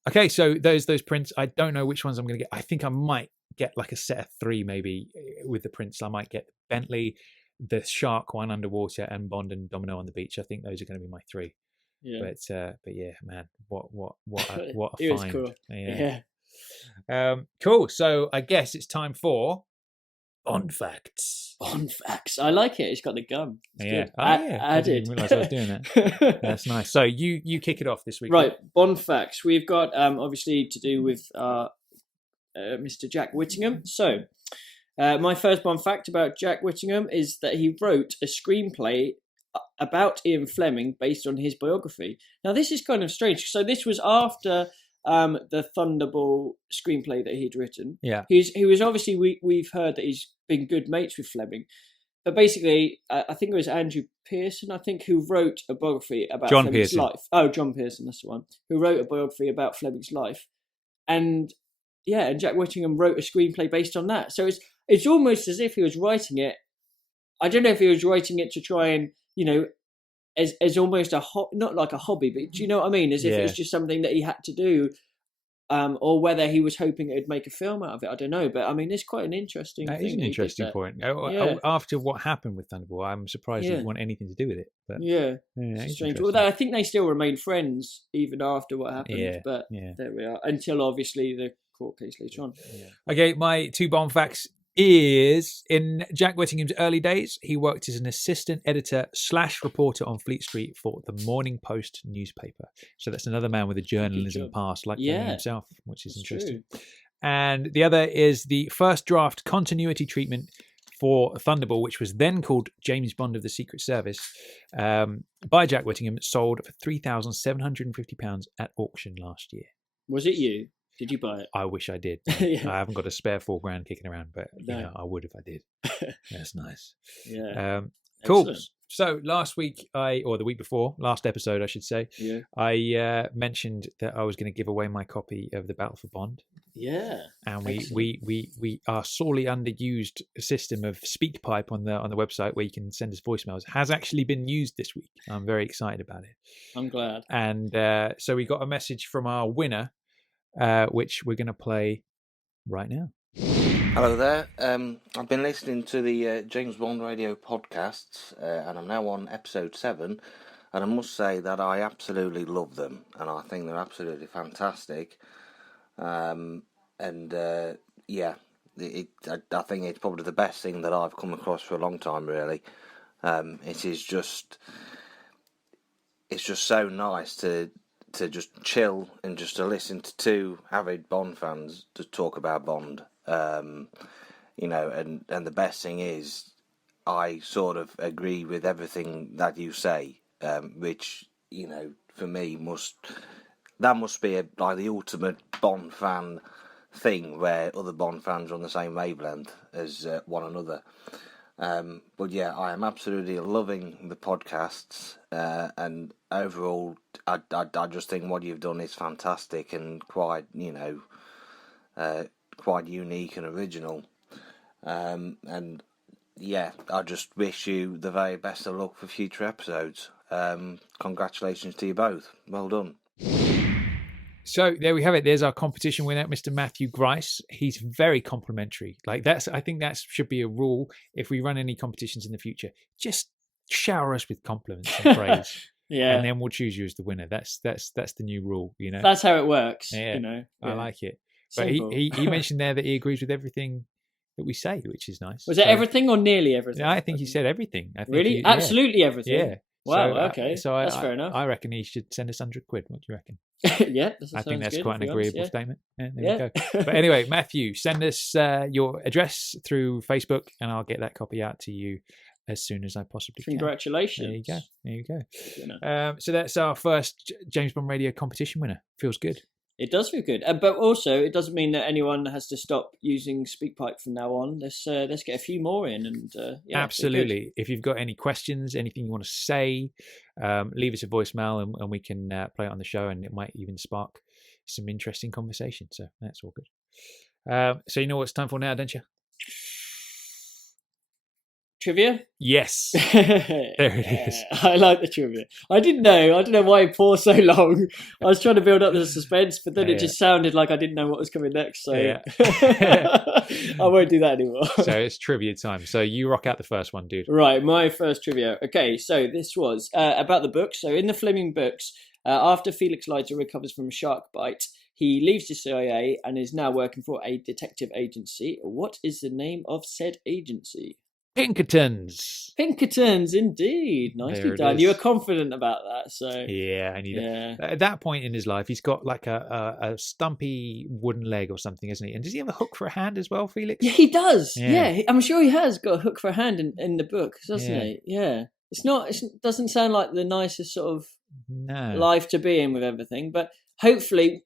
Okay, so those prints, I don't know which ones I'm going to get. I think I might get like a set of 3 maybe with the prints. I might get Bentley, the shark one underwater, and Bond and Domino on the beach. I think those are going to be my 3. Yeah. But yeah, man, what a it find. Was cool. Yeah. Cool. So I guess it's time for Bond facts. Bond facts. I like it. It's got the gun. It's I didn't realise I was doing that. That's nice. So you kick it off this week. Right. Bond facts. We've got obviously to do with Mr. Jack Whittingham. So my first Bond fact about Jack Whittingham is that he wrote a screenplay about Ian Fleming based on his biography. Now this is kind of strange. So this was after the Thunderball screenplay that he'd written. Yeah. He was obviously, we've heard that he's been good mates with Fleming. But basically, I think it was Andrew Pearson, who wrote a biography about Fleming's life. Oh, John Pearson, that's the one. Who wrote a biography about Fleming's life. And Jack Whittingham wrote a screenplay based on that. So it's almost as if he was writing it. I don't know if he was writing it to try and, as almost not like a hobby, but do you know what I mean? As if it was just something that he had to do, or whether he was hoping it would make a film out of it. I don't know, but I mean, it's quite an interesting thing. That is an interesting point. After what happened with Thunderball, I'm surprised he didn't want anything to do with it. But it's strange. Although I think they still remain friends even after what happened. But there we are. Until obviously the court case later on. Okay, my 2 Bond facts is in Jack Whittingham's early days, he worked as an assistant editor / reporter on Fleet Street for the Morning Post newspaper. So that's another man with a journalism past, like Fleming himself, which is interesting. True. And the other is the first draft continuity treatment for Thunderball, which was then called James Bond of the Secret Service, by Jack Whittingham, sold for £3,750 at auction last year. Was it you? Did you buy it? I wish I did. I haven't got a spare $4,000 kicking around, but I would if I did. That's nice. Yeah. Cool. So last week, or the week before, last episode, I should say, I mentioned that I was going to give away my copy of The Battle for Bond. Yeah. And we our sorely underused system of SpeakPipe on the website where you can send us voicemails has actually been used this week. I'm very excited about it. I'm glad. And so we got a message from our winner, which we're going to play right now. Hello there. I've been listening to the James Bond Radio podcasts, and I'm now on episode 7. And I must say that I absolutely love them, and I think they're absolutely fantastic. I think it's probably the best thing that I've come across for a long time, really. It's just so nice to just chill and just to listen to two avid Bond fans to talk about Bond. And the best thing is I sort of agree with everything that you say, which, for me must be like the ultimate Bond fan thing, where other Bond fans are on the same wavelength as one another. But yeah, I am absolutely loving the podcasts, and overall, I just think what you've done is fantastic and quite unique and original. And yeah, I just wish you the very best of luck for future episodes. Congratulations to you both. Well done. So there we have it. There's our competition winner, Mr. Matthew Grice. He's very complimentary. I think that should be a rule. If we run any competitions in the future, just shower us with compliments and praise. Yeah. And then we'll choose you as the winner. That's the new rule, That's how it works, Yeah. Yeah. I like it. But he mentioned there that he agrees with everything that we say, which is nice. Was it everything or nearly everything? I think he said everything. I think really? Absolutely everything? Yeah. Wow, okay. So that's fair enough. I reckon he should send us 100 quid. What do you reckon? Yeah, I think that's quite an agreeable statement. Yeah, there Yeah. we go. But anyway, Matthew, send us your address through Facebook, and I'll get that copy out to you as soon as I possibly can. Congratulations. There you go. So that's our first James Bond Radio competition winner. Feels good. It does feel good, but also it doesn't mean that anyone has to stop using SpeakPipe from now on. Let's get a few more in, and absolutely. If you've got any questions, anything you want to say, leave us a voicemail, and we can play it on the show, and it might even spark some interesting conversation. So that's all good. So you know what it's time for now, don't you? Trivia? Yes. There it is. I like the trivia. I don't know why it paused so long. I was trying to build up the suspense, but then it just sounded like I didn't know what was coming next. So I won't do that anymore. So it's trivia time. So you rock out the first one, dude. Right, my first trivia. Okay, so this was about the book. So in the Fleming books, after Felix Leiter recovers from a shark bite, he leaves the CIA and is now working for a detective agency. What is the name of said agency? Pinkertons, indeed. Nicely done. You were confident about that, so yeah, I knew that. At that point in his life, he's got like a stumpy wooden leg or something, isn't he? And does he have a hook for a hand as well, Felix? Yeah, he does. Yeah, I'm sure he has got a hook for a hand in the book, doesn't he? Yeah. It doesn't sound like the nicest sort of life to be in with everything, but hopefully.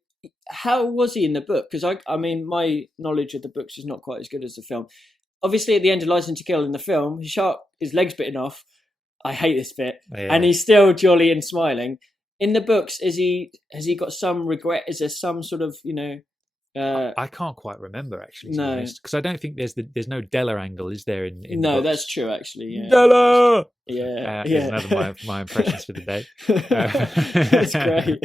How was he in the book? Because I mean, my knowledge of the books is not quite as good as the film. Obviously, at the end of License to Kill in the film, his leg's bitten off. I hate this bit, and he's still jolly and smiling. In the books, has he got some regret? Is there some sort of I can't quite remember actually, to be honest, because I don't think there's no Della angle, is there? In no, the books? That's true actually. Yeah. Della. Yeah, another my impressions for the day. That's great.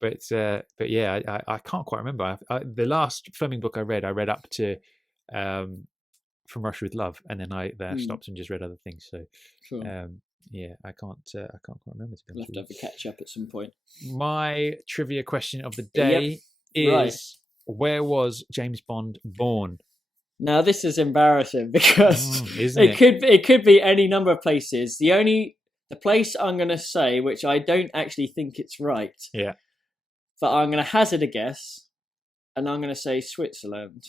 But yeah, I can't quite remember. The last Fleming book I read up to From Russia with Love, and then I stopped and just read other things. So sure. I can't quite remember. We'll have to have a catch up at some point. My trivia question of the day is: Where was James Bond born? Now this is embarrassing because isn't it could be any number of places. The place I'm going to say, which I don't actually think it's right. Yeah. But I'm going to hazard a guess, and I'm going to say Switzerland.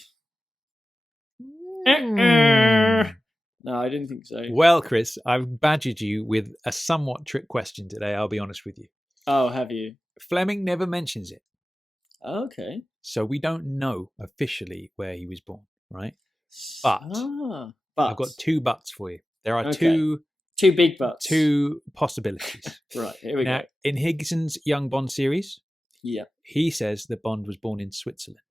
No, I didn't think so. Well, Chris, I've badgered you with a somewhat trick question today, I'll be honest with you. Oh, have you? Fleming never mentions it. Okay. So we don't know officially where he was born, right? But I've got two buts for you. There are two Two big butts. Two possibilities. Right, here we Now, go. in Higginson's Young Bond series, Yeah. he says that Bond was born in Switzerland.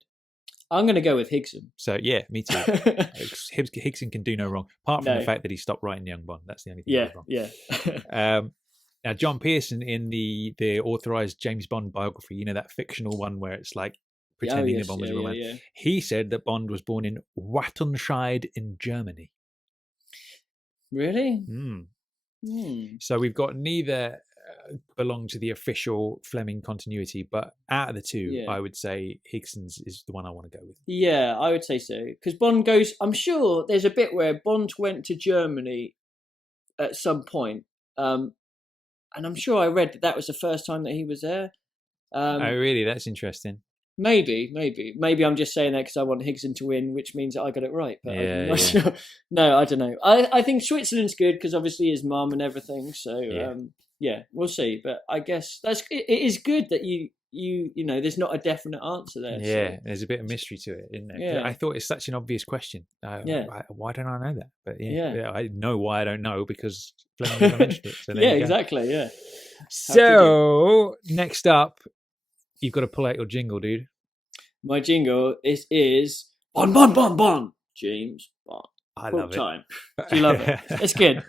I'm going to go with Higson. So, yeah, me too. Higson can do no wrong, apart from the fact that he stopped writing Young Bond. That's the only thing that was wrong. Now, John Pearson in the authorized James Bond biography, you know, that fictional one where it's like pretending the Bond was a real man. He said that Bond was born in Wattenscheid in Germany. Really? So we've got neither belong to the official Fleming continuity, but out of the two, I would say Higson's is the one I want to go with. Yeah, I would say so. Because Bond goes, I'm sure there's a bit where Bond went to Germany at some point. And I'm sure I read that was the first time that he was there. Oh, really? That's interesting. Maybe I'm just saying that because I want Higson to win, which means that I got it right. But I'm not sure. No, I don't know. I think Switzerland's good because obviously his mum and everything. So we'll see. But I guess it is good that you know there's not a definite answer there. Yeah, so. There's a bit of mystery to it, isn't there? Yeah. I thought it's such an obvious question. Why don't I know that? But I know why I don't know because Fleming never mentioned it. So exactly. Yeah. So next up, you've got to pull out your jingle, dude. My jingle is Bond, Bond, Bond, Bond, James Bond. I love it. Do you love it? It's good.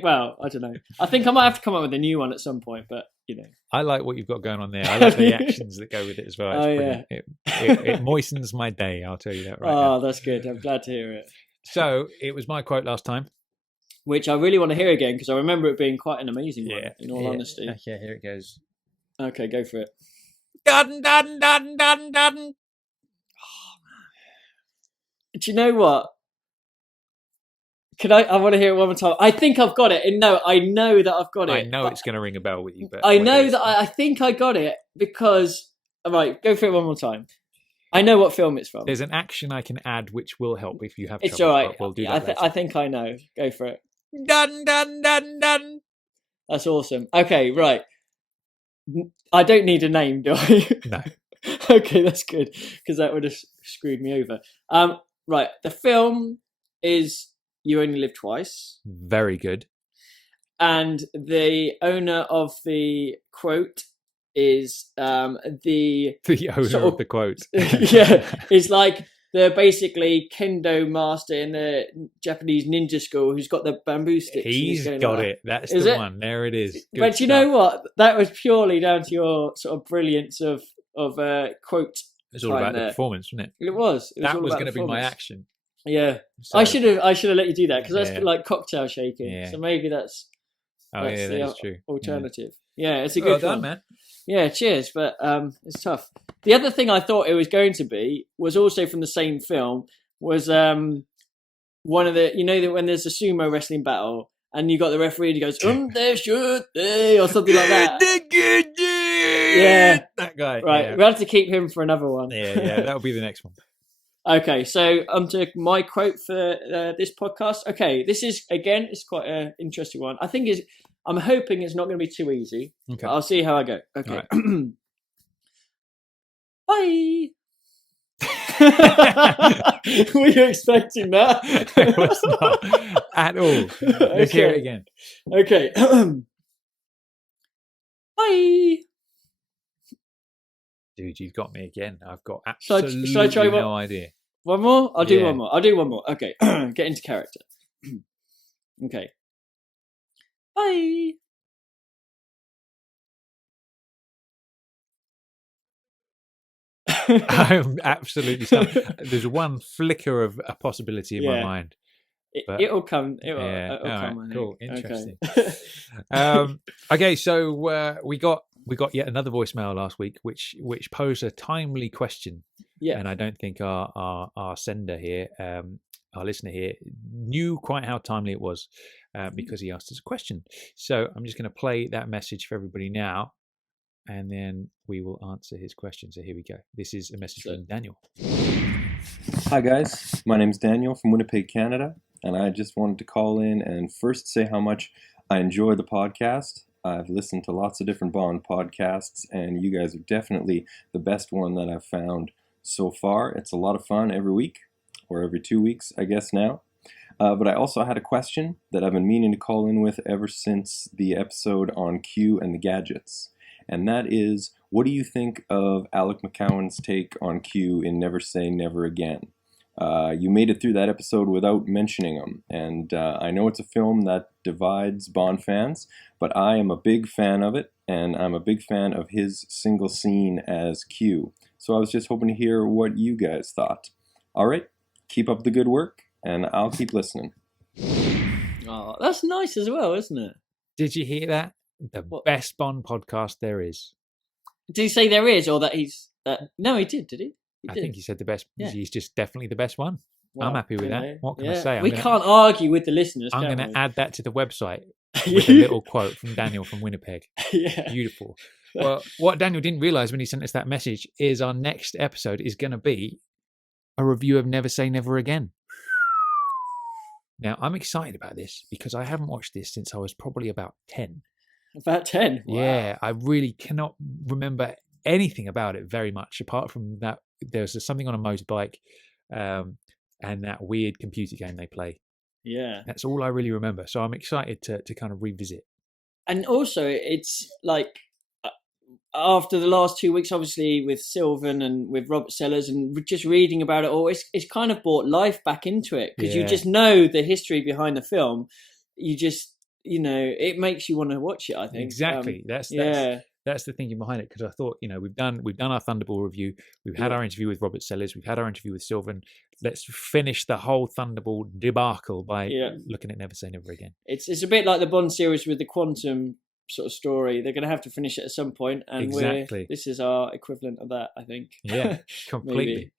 Well, I don't know. I think I might have to come up with a new one at some point, but you know. I like what you've got going on there. I like the actions that go with it as well. It moistens my day. I'll tell you that right now. Oh, that's good. I'm glad to hear it. So it was my quote last time, which I really want to hear again because I remember it being quite an amazing one. In all honesty. Okay, here it goes. Okay, go for it. Dun dun dun dun dun. Do you know what? I want to hear it one more time. I think I've got it. And no, I know that I've got it. I know it's going to ring a bell with you, but I know that I think I got it because. All right, go for it one more time. I know what film it's from. There's an action I can add which will help if you have. It's trouble, all right. We'll do that. I think I know. Go for it. Dun dun dun dun. That's awesome. Okay, right. I don't need a name, do I? No. Okay, that's good because that would have screwed me over. Right, the film is You Only Live Twice. Very good. And the owner of the quote is the owner of the quote. It's like the basically kendo master in the Japanese ninja school who's got the bamboo sticks. He's got it. That's the one. There it is. Good but you know what? That was purely down to your sort of brilliance of quote. It's all about the performance, wasn't it? It was. That was going to be my action. Yeah, so, I should have let you do that because that's like cocktail shaking. Yeah. So maybe that's that's true. Alternative. Yeah, it's a good one, man. Yeah, cheers. But it's tough. The other thing I thought it was going to be was also from the same film was one of the that when there's a sumo wrestling battle and you got the referee and he goes there should they or something like that. Yeah, that guy. Right, yeah. we have to keep him for another one. Yeah, that'll be the next one. Okay, so to my quote for this podcast. Okay, this is again, it's quite an interesting one. I'm hoping it's not going to be too easy. Okay, I'll see how I go. Okay, right. Bye. Were you expecting that? I was not at all. Let's hear it again. Okay. Bye. Dude, you've got me again. I've got absolutely no idea. One more? I'll do one more. Okay. Get into character. Okay. Bye. I'm absolutely stumped. There's one flicker of a possibility in my mind. It'll come. It'll come. Right, cool. Interesting. Okay, so we got yet another voicemail last week, which posed a timely question. Yeah. And I don't think our sender here, our listener here, knew quite how timely it was because he asked us a question. So I'm just going to play that message for everybody now, and then we will answer his question. So here we go. This is a message from Daniel. Hi guys, my name's Daniel from Winnipeg, Canada, and I just wanted to call in and first say how much I enjoy the podcast. I've listened to lots of different Bond podcasts, and you guys are definitely the best one that I've found so far. It's a lot of fun every week, or every 2 weeks, I guess now. But I also had a question that I've been meaning to call in with ever since the episode on Q and the gadgets. And that is, what do you think of Alec McCowan's take on Q in Never Say Never Again? You made it through that episode without mentioning him. And I know it's a film that divides Bond fans, but I am a big fan of it, and I'm a big fan of his single scene as Q. So I was just hoping to hear what you guys thought. All right, keep up the good work, and I'll keep listening. Oh, that's nice as well, isn't it? Did you hear that? The best Bond podcast there is. Did he say there is, or that he's... No, he did he? I think he said the best. Yeah. He's just definitely the best one. Well, I'm happy with that. What can I say? We can't argue with the listeners. I'm going to add that to the website with a little quote from Daniel from Winnipeg. Yeah. Beautiful. Well, what Daniel didn't realise when he sent us that message is our next episode is going to be a review of Never Say Never Again. Now, I'm excited about this because I haven't watched this since I was probably about 10. About 10? Wow. Yeah, I really cannot remember anything about it very much, apart from that there's something on a motorbike and that weird computer game they play. Yeah. That's all I really remember. So I'm excited to kind of revisit. And also, it's like, after the last 2 weeks, obviously, with Sylvan and with Robert Sellers and just reading about it all, it's kind of brought life back into it because you just know the history behind the film. You just, it makes you want to watch it, I think. Exactly. That's the thinking behind it, because I thought, we've done our Thunderball review. We've had our interview with Robert Sellers. We've had our interview with Sylvan. Let's finish the whole Thunderball debacle by looking at Never Say Never Again. It's a bit like the Bond series with the Quantum sort of story. They're going to have to finish it at some point, and exactly. This is our equivalent of that, I think. Yeah, completely.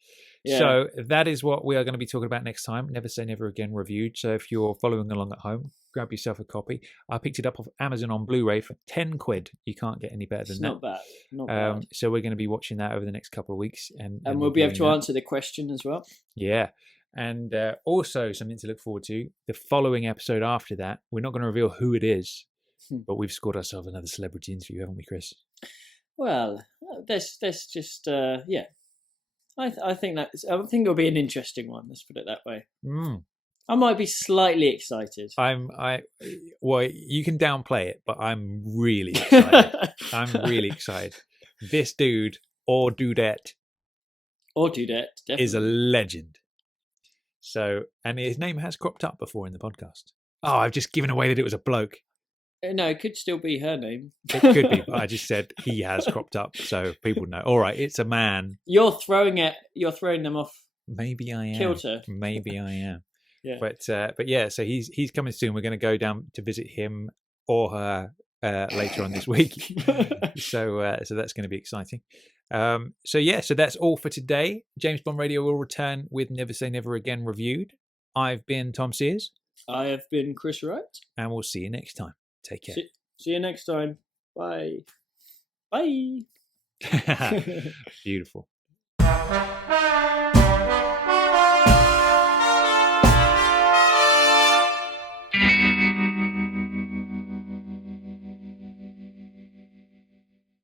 Yeah. So that is what we are going to be talking about next time. Never Say Never Again reviewed. So if you're following along at home, grab yourself a copy. I picked it up off Amazon on Blu-ray for £10. You can't get any better than that. Not bad. So we're going to be watching that over the next couple of weeks, and we'll be able to answer the question as well. Yeah. And also something to look forward to, the following episode after that, we're not going to reveal who it is, but we've scored ourselves another celebrity interview, haven't we, Chris? Well, that's just I think it'll be an interesting one. Let's put it that way. I might be slightly excited. Well, you can downplay it, but I'm really excited. I'm really excited. This dude or dudette definitely is a legend. So, and his name has cropped up before in the podcast. Oh, I've just given away that it was a bloke. No, it could still be her name. It could be, but I just said he has cropped up, so people know. All right, it's a man. You're throwing them off. Maybe I am. Kilter. Maybe I am. Yeah. But yeah, so he's coming soon. We're going to go down to visit him or her later on this week. So that's going to be exciting. So that's all for today. James Bond Radio will return with Never Say Never Again reviewed. I've been Tom Sears. I have been Chris Wright. And we'll see you next time. Take care. See you next time. Bye. Bye. Beautiful.